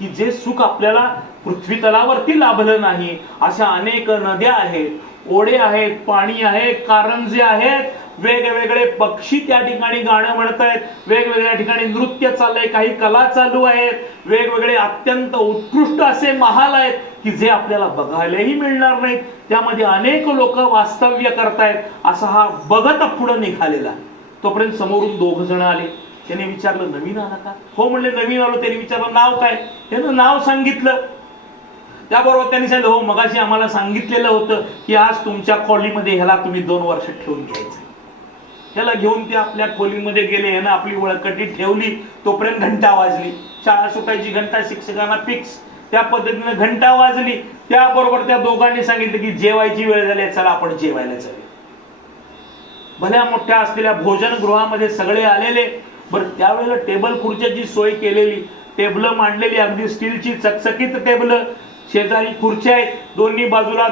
की जे सुख आपल्याला पृथ्वी तलावरती लाभलं नाही. अशा अनेक नद्या आहेत, ओढे आहेत, पाणी आहे, कारंजे आहेत, वेगवेगळे पक्षी त्या ठिकाणी गाणं म्हणतायत, वेगवेगळ्या ठिकाणी नृत्य चाललंय, काही कला चालू आहेत, वेगवेगळे अत्यंत उत्कृष्ट असे महाल आहेत की जे आपल्याला बघायलाही मिळणार नाहीत. त्यामध्ये अनेक लोक वास्तव्य करतायत. असा हा बघत पुढे निघालेला. तोपर्यंत समोरून 2 जण आले. त्याने विचारलं नवीन आला का? हो म्हणले नवीन आलो. त्याने विचारलं नाव काय? त्यानं नाव सांगितलं. त्याबरोबर त्यांनी सांगितलं हो मगाशी आम्हाला सांगितलेलं होतं की आज तुमच्या खोलीमध्ये ह्याला तुम्ही 2 वर्ष ठेवून घ्यायचं. ह्याला घेऊन ते आपल्या खोलीमध्ये गेले. ह्यानं आपली वळकटी ठेवली. तोपर्यंत घंटा वाजली. शाळा सुटायची घंटा शिक्षकांना फिक्स. त्या पद्धतीने घंटा वाजली. त्याबरोबर त्या दोघांनी सांगितलं की जेवायची वेळ झाली, चला आपण जेवायला जाऊया. भल्या मोठ्या असलेल्या भोजनगृहामध्ये सगळे आलेले. बरं त्यावेळेला टेबल खुर्च्याची सोय केलेली, टेबल मांडलेली, अगदी स्टीलची चकचकीत टेबल, शेजारी खुर्च्या आहेत, दोन्ही बाजूला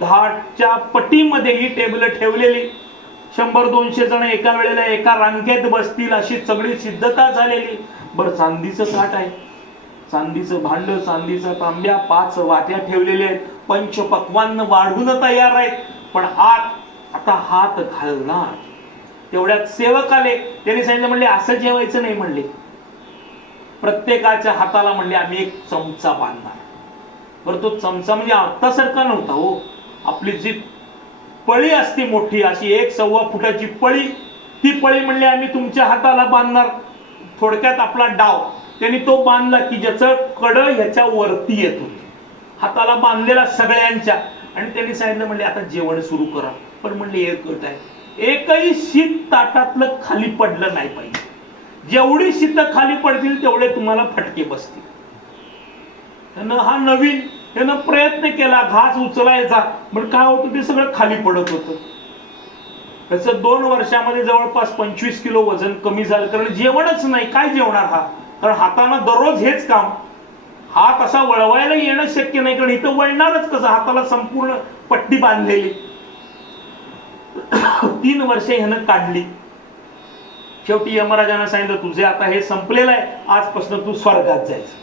10च्या पटीमध्ये ही टेबल ठेवलेली. 100-200 जण एका वेळेला एका रांगेत बसतील अशी सगळी सिद्धता झालेली. बरं चांदीचं ताट आहे, चांदीचं भांड, चांदीचा तांब्या, 5 वाट्या ठेवलेल्या आहेत, पंचपक्वान्न वाढून तयार आहेत. पण आता हात घालणार तेवढ्यात सेवक आले. त्यांनी सांगितलं म्हणले असं जेवायचं नाही म्हणले, प्रत्येकाच्या हाताला म्हणले आम्ही एक चमचा बांधणार. बरं तो चमचा म्हणजे आत्तासारखा नव्हता हो, आपली जी पळी असते मोठी अशी 1-1.25 फुटाची पळी, ती पळी म्हणले आम्ही तुमच्या हाताला बांधणार. थोडक्यात आपला डाव. त्यांनी तो बांधला की ज्याचं कड ह्याच्या वरती येत होती, हाताला बांधलेला सगळ्यांच्या. आणि त्यांनी सांगितलं म्हणले आता जेवण सुरू करा. पण म्हणले एक गट आहे, एकही शीत ताटातलं खाली पडलं नाही पाहिजे. जेवढी शीत खाली पडतील तेवढे तुम्हाला फटके बसतील. त्यानं हा नवीन त्यानं प्रयत्न केला घास उचलायचा, पण काय होतं ते सगळं खाली पडत होतं. त्याचं 2 वर्षामध्ये जवळपास 25 किलो वजन कमी झालं. कारण जेवणच नाही, काय जेवणार हा? कारण हातानं दररोज हेच काम. हात असा वळवायला येणं शक्य नाही, कारण इथं वळणारच कसं? हाताला संपूर्ण पट्टी बांधलेली. 3 वर्षे ह्यानं काढली. शेवटी यमराजानं सांगितलं तुझे आता हे संपलेलं आहे, आजपासून तू स्वर्गात जायचं.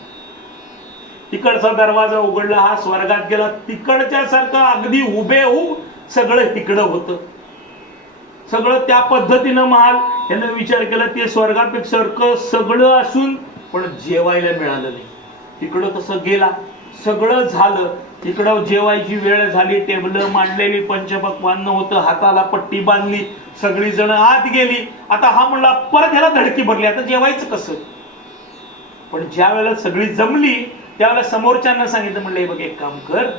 तिकडचा दरवाजा उघडला, हा स्वर्गात गेला. तिकडच्या सारखं अगदी हुबेहूब सगळं तिकडं होतं. सगळं त्या पद्धतीनं महाल. यानं विचार केला ते स्वर्गापेक्षा सगळं असून पण जेवायला मिळालं नाही. तिकडं तसं गेला, सगळं झालं. तिकडं जेवायची वेळ झाली, टेबल मांडलेली, पंचपक्वान्न होतं, हाताला पट्टी बांधली, सगळी जण आत गेली. आता हा म्हणला परत ह्याला धडकी भरली, आता जेवायचं कसं? पण ज्या वेळेला सगळी जमली त्यावेळेला समोरच्यांना सांगितलं म्हणलं हे बघ एक काम कर,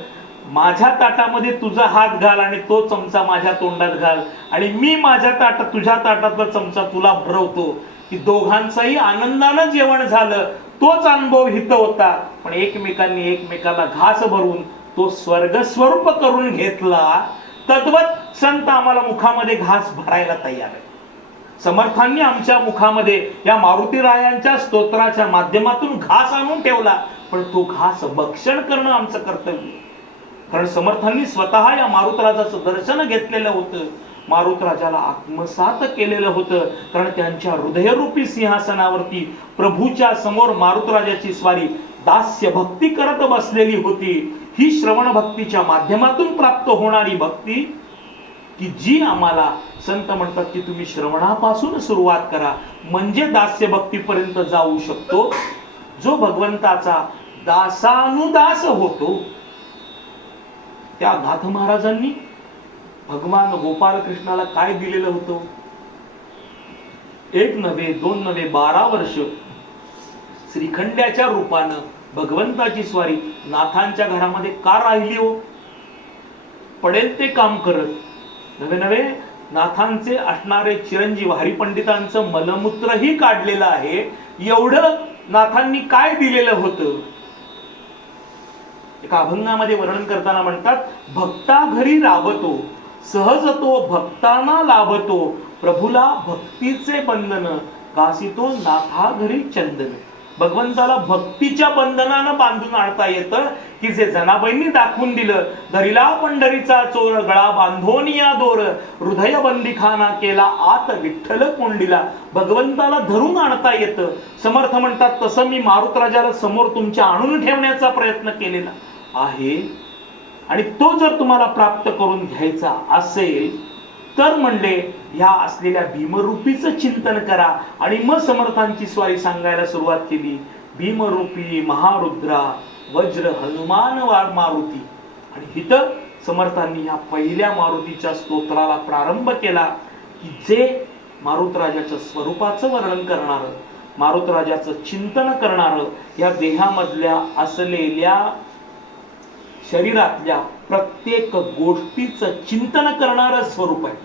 माझ्या ताटामध्ये तुझा हात घाल आणि तो चमचा माझ्या तोंडात घाल, आणि मी माझ्या ताटात तुझ्या ताटातला चमचा तुला भरवतो. की दोघांचाही आनंदानं जेवण झालं. तोच अनुभव हित होता. पण एकमेकांनी एकमेकाला घास भरून तो स्वर्ग स्वरूप करून घेतला. तद्वत संत आम्हाला मुखामध्ये घास भरायला तयार आहे. समर्थांनी आमच्या मुखामध्ये या मारुतीरायांच्या स्तोत्राच्या माध्यमातून घास आणून ठेवला. पण तो घास भक्षण करणं आमचं कर्तव्य. कारण समर्थांनी स्वतः या मारुतराजाचं दर्शन घेतलेलं होतं, मारुतराजाला आत्मसात केलेलं होतं. कारण त्यांच्या हृदयरूपी सिंहासनावरती प्रभूच्या समोर मारुतराजाची स्वारी दास्य भक्ती करत बसलेली होती. ही श्रवण भक्तीच्या माध्यमातून प्राप्त होणारी भक्ती की जी आम्हाला संत म्हणतात की तुम्ही श्रवणापासून सुरुवात करा म्हणजे दास्य भक्तीपर्यंत जाऊ शकतो. जो भगवंताचा दासानुदास होतो. त्या नाथ महाराजांनी भगवान गोपाल कृष्णाला काय दिलेलं होतं? 1 नव्हे 2 नव्हे 12 वर्ष श्रीखंड्याच्या रूपानं भगवंताची स्वारी नाथांच्या घरामध्ये का राहिली हो? पडेल ते काम करत. नवे नवे नाथांचे असणारे चिरंजीव हरिपंडितांचं मलमूत्रही काढलेलं आहे. एवढं नाथांनी काय दिलेलं होतं? एका अभंगामध्ये वर्णन करताना म्हणतात, भक्ता घरी राबतो सहज तो भक्तांना लाभतो, प्रभूला भक्तीचे बंधन कासितो नाथा घरी चंदन. भगवंताला भक्तीच्या बंधनानं बांधून आणता येतं की जे जनाबाईंनी दाखवून दिलं. धरिला पंढरीचा चोर गळा बांधोनिया दोर, हृदय बंदीखाना केला आत विठ्ठल कोंडीला. भगवंताला धरून आणता येतं. समर्थ म्हणतात तसं मी मारुतराजाला समोर तुमच्या आणून ठेवण्याचा प्रयत्न केलेला आहे. आणि तो जर तुम्हाला प्राप्त करून घ्यायचा असेल तर म्हणले ह्या असलेल्या भीमरूपीचं चिंतन करा. आणि मग समर्थांची स्वारी सांगायला सुरुवात केली. भीमरूपी महारुद्रा वज्र हनुमान मारुती. आणि हिथं समर्थांनी ह्या पहिल्या मारुतीच्या स्तोत्राला प्रारंभ केला की जे मारुतराजाच्या स्वरूपाचं वर्णन करणार, मारुतराजाचं चिंतन करणार, या देहामधल्या असलेल्या शरीरातल्या प्रत्येक गोष्टीचं चिंतन करणारं स्वरूप आहे.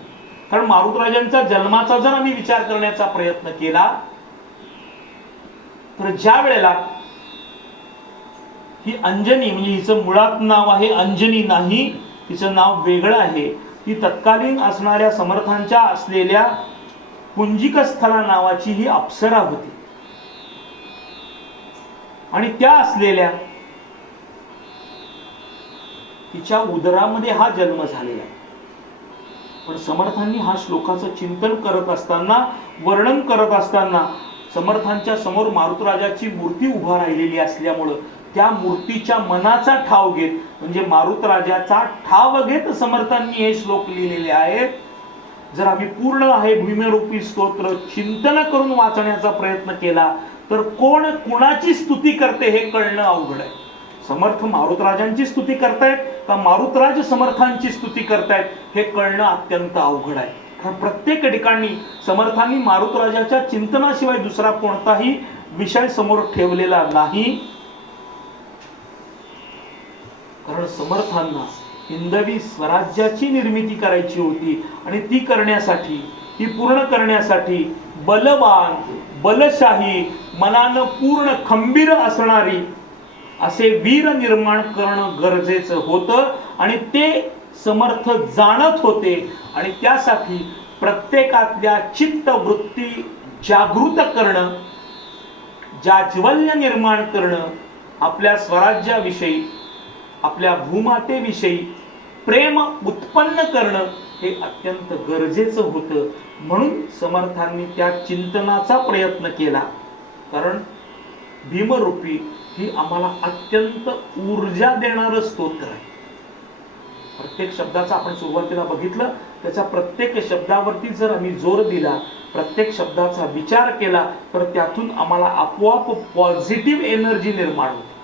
कारण मारुतराजांचा जन्माचा जर आम्ही विचार करण्याचा प्रयत्न केला तर ज्या वेळेला ही अंजनी, म्हणजे हिचं मुळात नाव आहे अंजनी नाही, तिचं नाव वेगळं आहे. ती तत्कालीन असणाऱ्या समर्थांच्या असलेल्या पुंजिकस्थला नावाची ही अप्सरा होती. आणि त्या असलेल्या तिच्या उदरामध्ये हा जन्म झालेला आहे. पण समर्थांनी हा श्लोकाचं चिंतन करत असताना, वर्णन करत असताना, समर्थांच्या समोर मारुतराजाची मूर्ती उभा राहिलेली असल्यामुळं त्या मूर्तीच्या मनाचा ठाव घेत, म्हणजे मारुतराजाचा ठाव घेत समर्थांनी हे श्लोक लिहिलेले आहेत. जर आम्ही पूर्ण आहे भीमरूपी स्तोत्र चिंतन करून वाचण्याचा प्रयत्न केला तर कोण कुणाची स्तुती करते हे कळणं अवघड आहे. समर्थ मारुतराजांची स्तुती करतायत का मारुतराज समर्थांची स्तुती करतायत हे कळणं अत्यंत अवघड आहे. कारण प्रत्येक ठिकाणी समर्थांनी मारुतराजाच्या चिंतनाशिवाय दुसरा कोणताही विषय समोर ठेवलेला नाही. कारण समर्थांना हिंदवी स्वराज्याची निर्मिती करायची होती आणि ती करण्यासाठी, ती पूर्ण करण्यासाठी बलवान, बलशाही, मनानं पूर्ण खंबीर असणारी असे वीर निर्माण करणं गरजेचं होतं. आणि ते समर्थ जाणत होते. आणि त्यासाठी प्रत्येकातल्या चित्तवृत्ती जागृत करणं, जाज्वल्य निर्माण करणं, आपल्या स्वराज्याविषयी, आपल्या भूमातेविषयी प्रेम उत्पन्न करणं हे अत्यंत गरजेचं होतं. म्हणून समर्थांनी त्या चिंतनाचा प्रयत्न केला. कारण भीमरूपी ही आम्हाला अत्यंत ऊर्जा देणारं स्तोत्र आहे. प्रत्येक शब्दाचा आपण सुरुवातीला बघितलं, त्याच्या प्रत्येक शब्दावरती जर आम्ही जोर दिला, प्रत्येक शब्दाचा विचार केला तर त्यातून आम्हाला आपोआप पॉझिटिव्ह एनर्जी निर्माण होते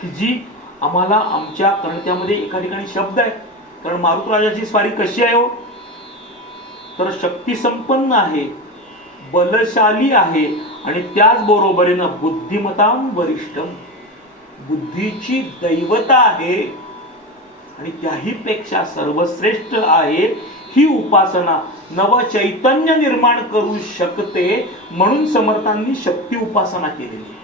की जी आम्हाला आमच्या कर्णत्यामध्ये एका ठिकाणी शब्द आहे. कारण मारुतराजाची स्वारी कशी आहे हो, तर शक्ती संपन्न आहे, बलशाली आहे आणि त्याचबरोबरीनं बुद्धिमतां वरिष्ठम, बुद्धीची दैवता आहे आणि त्याही पेक्षा सर्वश्रेष्ठ आहे. ही उपासना नव चैतन्य निर्माण करू शकते. म्हणून समर्थांनी शक्ती उपासना केलेली.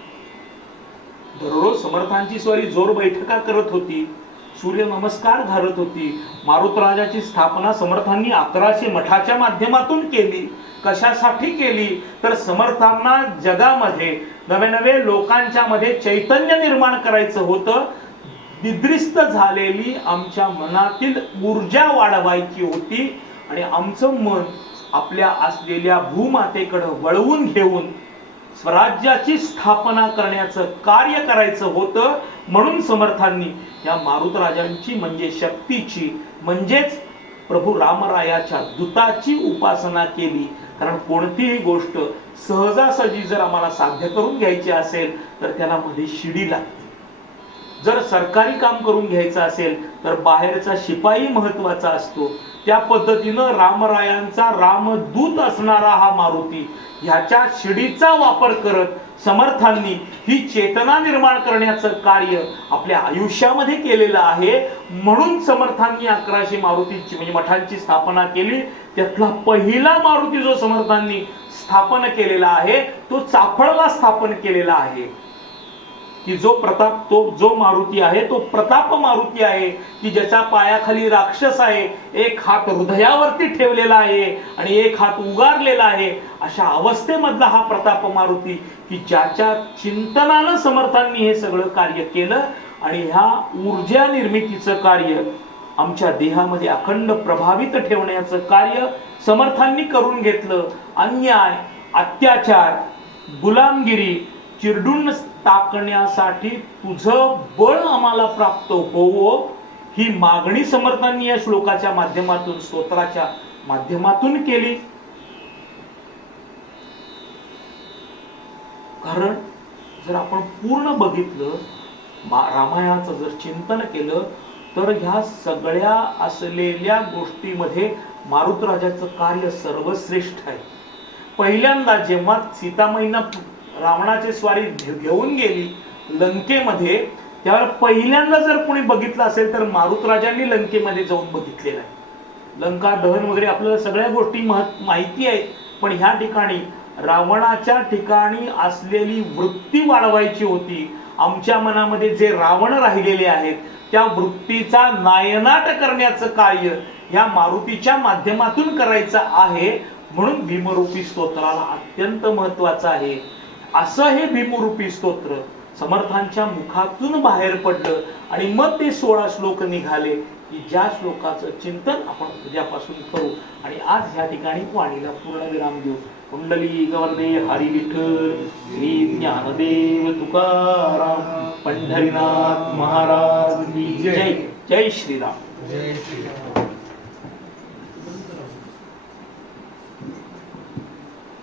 दररोज समर्थांची स्वारी जोर बैठका करत होती, सूर्य नमस्कार घालत होती. मारुतराजाची स्थापना समर्थांनी 1100 मठाच्या माध्यमातून केली. कशासाठी केली तर समर्थांना जगामध्ये नवे नवे लोकांच्या मध्ये चैतन्य निर्माण करायचं होतं. निद्रिस्त झालेली आमच्या मनातील ऊर्जा वाढवायची होती आणि आमचं मन आपल्या असलेल्या भूमातेकडे वळवून घेऊन स्वराज्याची स्थापना करण्याचं कार्य करायचं होतं. म्हणून समर्थांनी या मारुतराजांची म्हणजे शक्तीची, म्हणजेच प्रभू रामरायाच्या दूताची उपासना केली. कारण कोणतीही गोष्ट सहजासहजी जर आम्हाला साध्य करून घ्यायची असेल तर त्याला मध्ये शिडी लागते. जर सरकारी काम करून घ्यायचं असेल तर बाहेरचा शिपाई महत्वाचा असतो. त्या पद्धतीनं रामरायांचा रामदूत असणारा हा मारुती ह्याच्या शिडीचा वापर करत समर्थांनी ही चेतना निर्माण करण्याचं कार्य आपल्या आयुष्यामध्ये केलेलं आहे. म्हणून समर्थांनी 1100 मारुतीची म्हणजे मठांची स्थापना केली. त्यातला पहिला मारुती जो समर्थांनी स्थापन केलेला आहे तो चाफळला स्थापन केलेला आहे. की जो मारुती आहे तो प्रताप मारुती आहे, की ज्याच्या पायाखाली राक्षस आहे, एक हात हृदयावरती ठेवलेला आहे आणि एक हात उगारलेला आहे, अशा अवस्थेमधला हा प्रताप मारुती, की ज्याच्या चिंतनानं समर्थांनी हे सगळं कार्य केलं आणि ह्या ऊर्जा निर्मितीचं कार्य आमच्या देहामध्ये अखंड प्रभावित ठेवण्याचं कार्य समर्थांनी करून घेतलं. अन्याय, अत्याचार, गुलामगिरी चिरडून टाकण्यासाठी तुझं बळ आम्हाला प्राप्त होवो, ही मागणी समर्थांनी या श्लोकाच्या माध्यमातून, स्तोत्राच्या माध्यमातून केली. कारण जर आपण पूर्ण बघितलं, रामायणाचं जर चिंतन केलं, तर ह्या सगळ्या असलेल्या गोष्टीमध्ये मारुतराजाचं कार्य सर्वश्रेष्ठ आहे. पहिल्यांदा जेव्हा सीतामाईंना रावणाची स्वारी घेऊन गेली लंकेमध्ये, त्यावेळेला पहिल्यांदा जर कोणी बघितलं असेल तर मारुतराजांनी लंकेमध्ये जाऊन बघितलेलं आहे. लंका दहन वगैरे आपल्याला सगळ्या गोष्टी माहिती आहेत, पण ह्या ठिकाणी रावणाच्या ठिकाणी असलेली वृत्ती वाढवायची होती. आमच्या मनामध्ये जे रावण राहिलेले आहेत त्या वृत्तीचा नायनाट करण्याचं कार्य ह्या मारुतीच्या माध्यमातून करायचं आहे. म्हणून भीमरूपी स्तोत्राला अत्यंत महत्वाचं आहे. असं हे भीमरूपी स्तोत्र समर्थांच्या मुखातून बाहेर पडलं आणि मग ते 16 श्लोक निघाले, की ज्या श्लोकाचं चिंतन आपण उद्यापासून करू. आणि आज ह्या ठिकाणी वाणीला पूर्ण विराम देऊ. कुंडली गवर्दे हरी विठ्ठल श्री ज्ञानदेव तुकाराम पंढरीनाथ महाराज की जय. जय श्रीराम. जय श्रीराम.